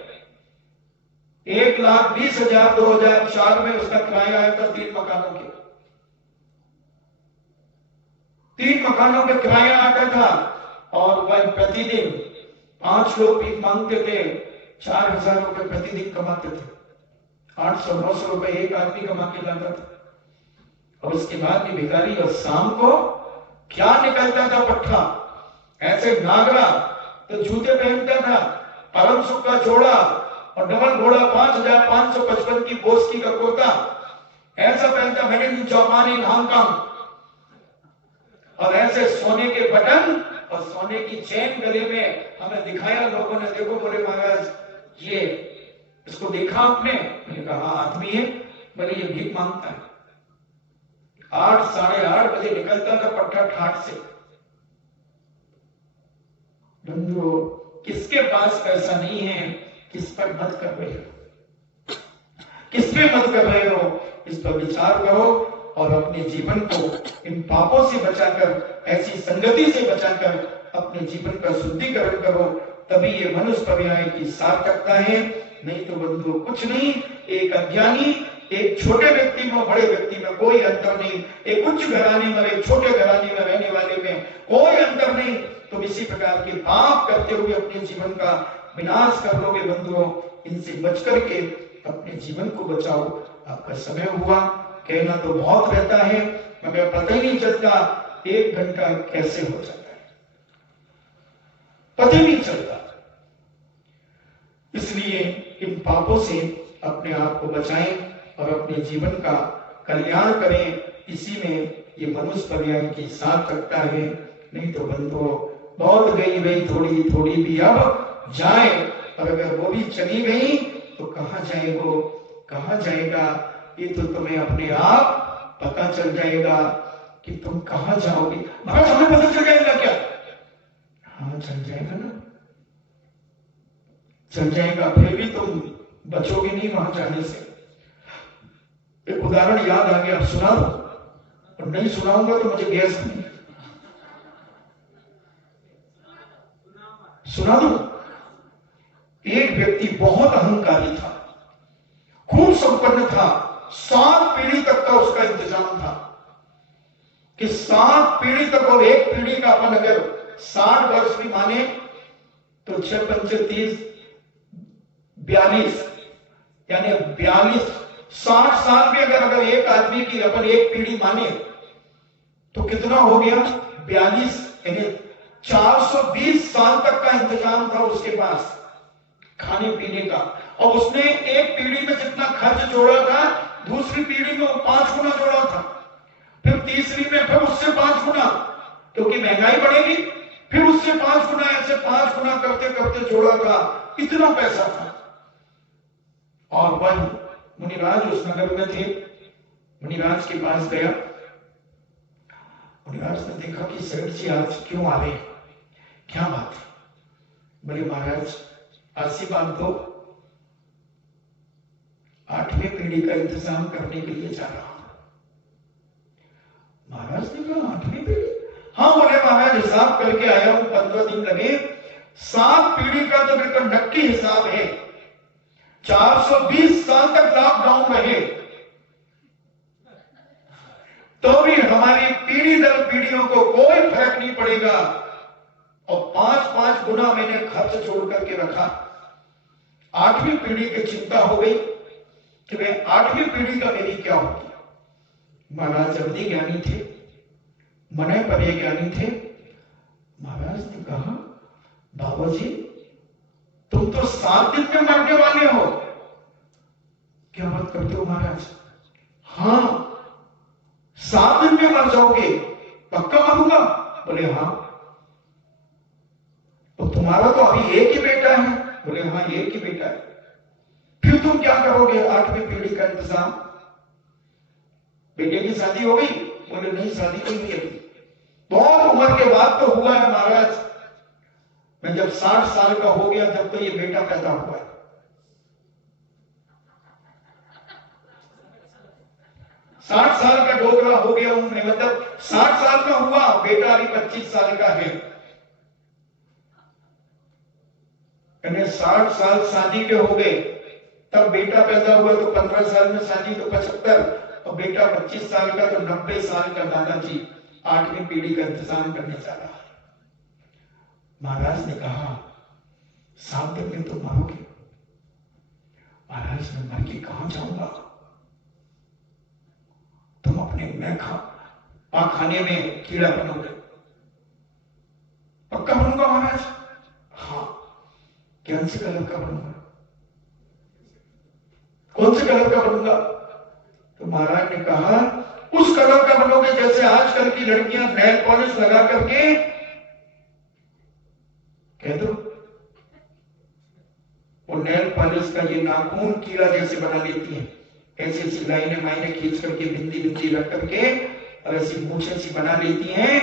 1,20,000 2004 में उसका किराया आया था 3 मकानों के, 3 मकानों के किराया आता था। और वह प्रतिदिन 5 लोग भीख मांगते थे, 4,000 रुपए प्रतिदिन कमाते थे। 800-900 रुपए एक आदमी कमा के लाता था। और उसके बाद भी भिखारी, और शाम को क्या निकलता था पट्टा, ऐसे नागरा तो जूते पहनता था, परम सुख का जोड़ा और डबल घोड़ा 5,555 की बोस्की का कुर्ता ऐसा पहनता। मैंने जॉर्मनी इन हांगकांग, और ऐसे सोने के बटन और सोने की चेन गले में हमें दिखाया लोगों ने। देखो बोले महाराज ये इसको देखा आपने? मैंने कहा आदमी है। बोले ये भीख मांगता है। 8 साढ़े 8 बजे निकलता था पट्टा ठाट से। बंधुओं, किसके पास पैसा नहीं है, किस पर मत कर रहे हो, किस पे मत कर रहे हो? इस पर विचार करो और अपने जीवन को इन पापों से बचाकर, ऐसी संगति से बचाकर अपने जीवन का शुद्धिकरण करो, तभी ये मनुष्य पर्याय की सार्थकता है। नहीं तो बंधुओं कुछ नहीं। एक अज्ञानी, एक छोटे व्यक्ति में बड़े व्यक्ति में कोई अंतर नहीं, एक उच्च घराने में एक छोटे घराने में रहने वाले में कोई अंतर नहीं। तो इसी प्रकार के पाप करते हुए अपने जीवन का विनाश कर लोगे बंधुओं। इनसे बच करके अपने जीवन को बचाओ। आपका समय हुआ, कहना तो बहुत रहता है मगर पता ही नहीं चलता 1 घंटा कैसे हो जाता है, पता ही नहीं चलता। इसलिए इन पापों से अपने आप को बचाएं और अपने जीवन का कल्याण करें। इसी में ये मनुष्य पर्याय की सार्थकता है। नहीं तो बंधुओं बहुत गई थोड़ी थोड़ी भी अब जाए, और अगर वो भी चली गई तो कहां जाएगो, कहां जाएगा, ये तो तुम्हें अपने आप पता चल जाएगा कि तुम कहां जाओगे। मगर हमें पता चल जाएगा क्या? हाँ चल जाएगा ना, चल जाएगा। फिर भी तुम बचोगे नहीं वहां जाने से। एक उदाहरण याद आ गया, अब सुना दो, और नहीं सुनाऊंगा तो मुझे गैस नहीं। सुना दो। एक व्यक्ति बहुत अहंकारी था, खूब संपन्न था, 7 पीढ़ी तक का उसका इंतजाम था कि 7 पीढ़ी तक, और एक पीढ़ी का अपन अगर 60 वर्ष भी माने तो 6 पंचे 30 42, यानी 42 60 साल में अगर एक आदमी की अपन एक पीढ़ी माने तो कितना हो गया? 42, यानी 420 साल तक का इंतजाम था उसके पास खाने पीने का। और उसने एक पीढ़ी में जितना खर्च जोड़ा था, दूसरी पीढ़ी में 5 गुना जोड़ा था, फिर तीसरी में फिर उससे 5 गुना, क्योंकि महंगाई बढ़ेगी, फिर उससे 5 गुना, ऐसे 5 गुना करते करते जोड़ा था। इतना पैसा था। और वह मुनिराज उस नगर में थे। मुनिराज के पास गया। मुनिराज ने देखा कि सेठ जी आज क्यों आ रहे हैं, क्या बात है? बोले महाराज आशीर्वाद दो, 8वीं पीढ़ी का इंतजाम करने के लिए जा रहा हूं। महाराज ने कहा 8वीं पीढ़ी? हाँ। बोले महाराज हिसाब करके आया हूं, 15 दिन लगे। 7 पीढ़ी का तो बिल्कुल नक्की हिसाब है। 420 साल तक लॉकडाउन रहे तो भी हमारी पीढ़ी दर पीढ़ियों को कोई फर्क नहीं पड़ेगा। और 5-5 गुना मैंने खर्च छोड़ करके रखा। 8वीं पीढ़ी की चिंता हो गई कि मैं 8वीं पीढ़ी का मेरी क्या होगी। महाराज अवधि ज्ञानी थे, मनय परे ज्ञानी थे। महाराज ने कहा बाबा जी तुम तो 7 दिन में मरने वाले हो। क्या बात करते हो महाराज? हाँ 7 दिन में मर जाओगे, पक्का मरूंगा? बोले हाँ। तो तुम्हारा तो अभी एक ही बेटा है? बोले हाँ एक ही बेटा है। फिर तुम क्या करोगे 8वीं पीढ़ी का इंतजाम? बेटे की शादी हो गई? बोले नहीं शादी नहीं हुई अभी, बहुत उम्र के बाद तो हुआ है महाराज। मैं जब 60 साल का हो गया तब तो ये बेटा पैदा हुआ है। 60 साल का डोगरा हो गया हूं मैं, मतलब 60 साल का हुआ, बेटा अभी 25 साल का है। यानी 60 साल शादी के हो गए तब बेटा पैदा हुआ, तो 15 साल में शादी तो 75, और बेटा 25 साल का तो 90 साल का दादाजी 8वीं पीढ़ी का इंतजाम करने जा रहा है। महाराज ने कहा 7 दिन में तुम मरोगे। महाराज ने मर के कहां जाऊंगा? तुम अपने मैं खाने में कीड़ा बनोगे। पक्का बनूंगा महाराज? हाँ। कौन से कलर का बनूंगा? कौन से कलर का बनूंगा? तो महाराज ने कहा उस कलर का बनोगे जैसे आजकल की लड़कियां नेल पॉलिश लगा करके, कह दो, वो नेल पॉलिश का ये नाखून कीड़ा जैसे बना लेती हैं, ऐसी ऐसी लाइनें माइने खींच करके बिंदी बिंदी रख करके और ऐसी मूछें सी बना लेती हैं,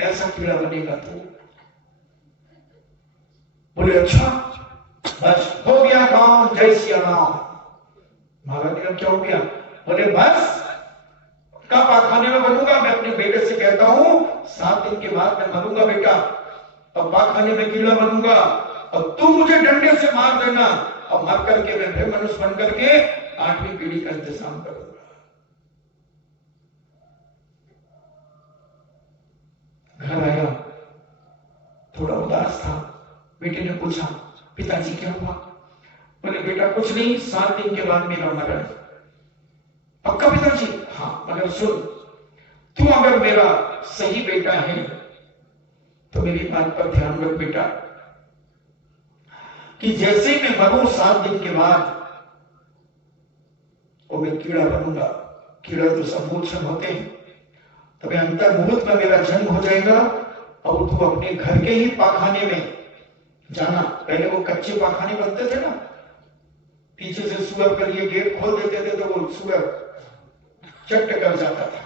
ऐसा कीड़ा बनेगा। तो बोले अच्छा बस हो गया काम, जय सिया राम। महाराज ने क्या हो गया? बोले बस कब पाखाने में बनूंगा? मैं अपने बेटे से कहता हूं 7 दिन के बाद मैं मरूंगा बेटा, और पाखाने में कीड़ा बनूंगा और तू मुझे डंडे से मार देना, और मर करके मैं फिर मनुष्य बन करके 8वीं पीढ़ी का इंतजाम करूंगा। घर आया, थोड़ा उदास था। बेटे ने पूछा पिताजी क्या हुआ? बोले बेटा कुछ नहीं, 7 दिन के बाद मेरा मरण। पक्का पिताजी? हाँ। मगर सुन, तू अगर मेरा सही बेटा है तो मेरी बात पर ध्यान रख बेटा, कि जैसे मैं मरूं 7 दिन के बाद वो मैं कीड़ा बनूंगा। कीड़ा तो सम्मोचन होते हैं, तो मैं अंतर मुहूर्त में मेरा जन्म हो जाएगा और तू अपने घर के ही पाखाने में जाना। पहले वो कच्चे पाखाने बनते थे ना, पीछे से सुअर के लिए गेट खोल देते थे तो वो सुअर चट कर जाता था।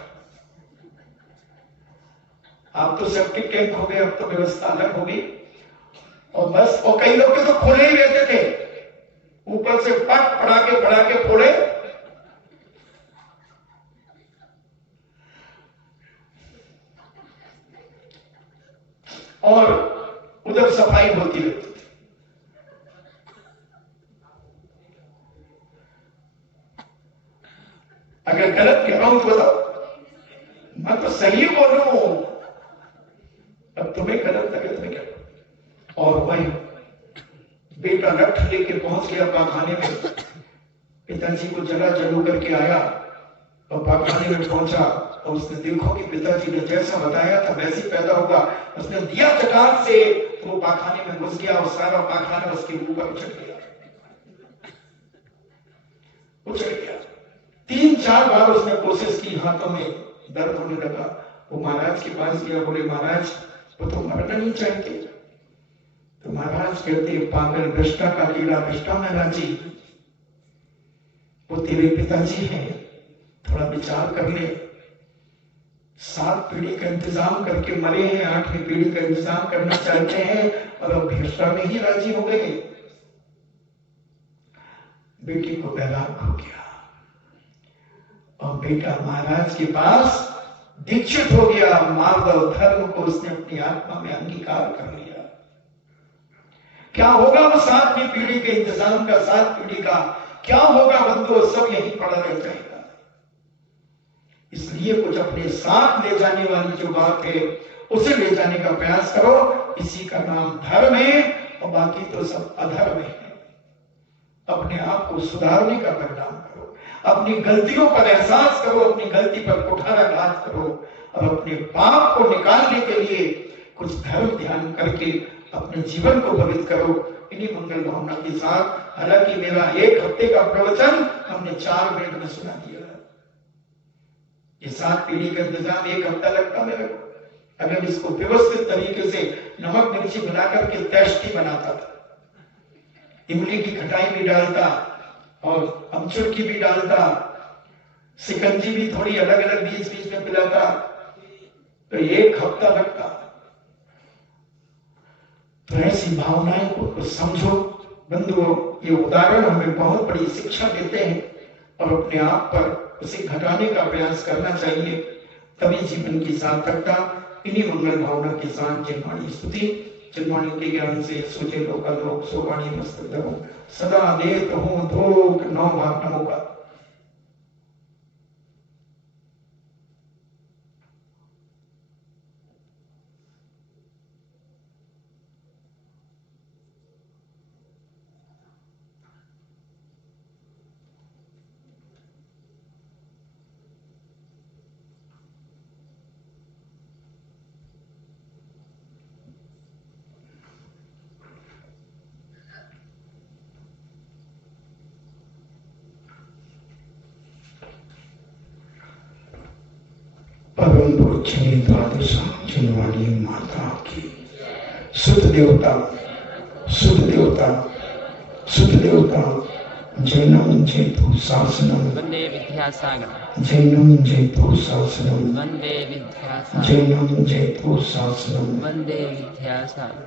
अब तो सेप्टिक टैंक हो गए, अब तो व्यवस्था अलग हो गई। और बस, और कई लोग के तो खोले ही रहते थे, ऊपर से पट पड़ा के फोड़े, और उधर सफाई होती रहती थी। अगर गलत कह रहा हूं तो बताओ, मैं तो सही बोल रहा हूं, अब तुम्हें गलत लगे तो क्या? और वही बेटा लठ लेके पहुंच गया पाखाने में, पिताजी को जला जलू करके आया और पाखाने में पहुंचा, और उसने देखो कि पिताजी ने जैसा बताया था वैसे ही पैदा हुआ। उसने दिया चटाक से, तो वो पाखाने में घुस गया और सारा पाखाना उसके ऊपर उछल गया। 3-4 बार उसने कोशिश की, हाथों में दर्द होने लगा। वो महाराज के पास गया, बोले महाराज वो तो मरना नहीं चाहते। तो महाराज कहते पागल, भ्रष्टा का कीड़ा भ्रष्टा में राजी, वो तेरे पिताजी हैं, थोड़ा विचार कर ले। 7 पीढ़ी का इंतजाम करके मरे हैं, 8वीं पीढ़ी का इंतजाम करना चाहते हैं और अब भ्रष्टा में ही राजी हो गए। बेटी को वैराग हो गया और बेटा महाराज के पास दीक्षित हो गया। मार्ग धर्म को उसने अपनी आत्मा में अंगीकार कर लिया। क्या होगा वो 7वीं पीढ़ी के इंतजाम का, 7 पीढ़ी का क्या होगा बंधु, सब यही पड़ा रह जाएगा। इसलिए कुछ अपने साथ ले जाने वाली जो बात है उसे ले जाने का प्रयास करो। इसी का नाम धर्म है और बाकी तो सब अधर्म है। अपने आप को सुधारने का परिणाम करो, अपनी गलतियों पर एहसास करो, अपनी गलती पर कुठाराघात करो और अपने पाप को निकालने के लिए कुछ धर्म ध्यान करके अपने जीवन को पवित्र करो। इन्हीं मंगल भावना के साथ, हालांकि मेरा 1 हफ्ते का प्रवचन हमने 4 मिनट में सुना दिया। ये 7 पीढ़ी का इंतजाम 1 हफ्ता लगता मेरे को। अगर इसको व्यवस्थित तरीके से नमक मिर्ची मिलाकर के टेस्टी बनाता था, इमली की खटाई भी डालता और अमचूर की भी डालता, सिकंजी भी थोड़ी अलग अलग बीच बीच में पिलाता, तो 1 हफ्ता लगता। तो ऐसी भावनाएं को समझो बंधुओं। ये उदाहरण हमें बहुत बड़ी शिक्षा देते हैं और अपने आप पर उसे घटाने का प्रयास करना चाहिए, तभी जीवन की सार्थकता। इन्हीं मंगल भावना के साथ जिनवाणी स्तुति, जिनवाणी के ज्ञान से सोचे लोक सोवाणी मस्तक धरो, सदा देत हूं धोक 9 भाग नमो का। परम पूज्य द्वादशा जिनवाणी माता की सुत देवता जैनम जयतु शासनम वंदे विद्यासागर जैनम जयतु शासनम वंदे विद्यासागर जैनम जयतु शासनम वंदे विद्यासागर।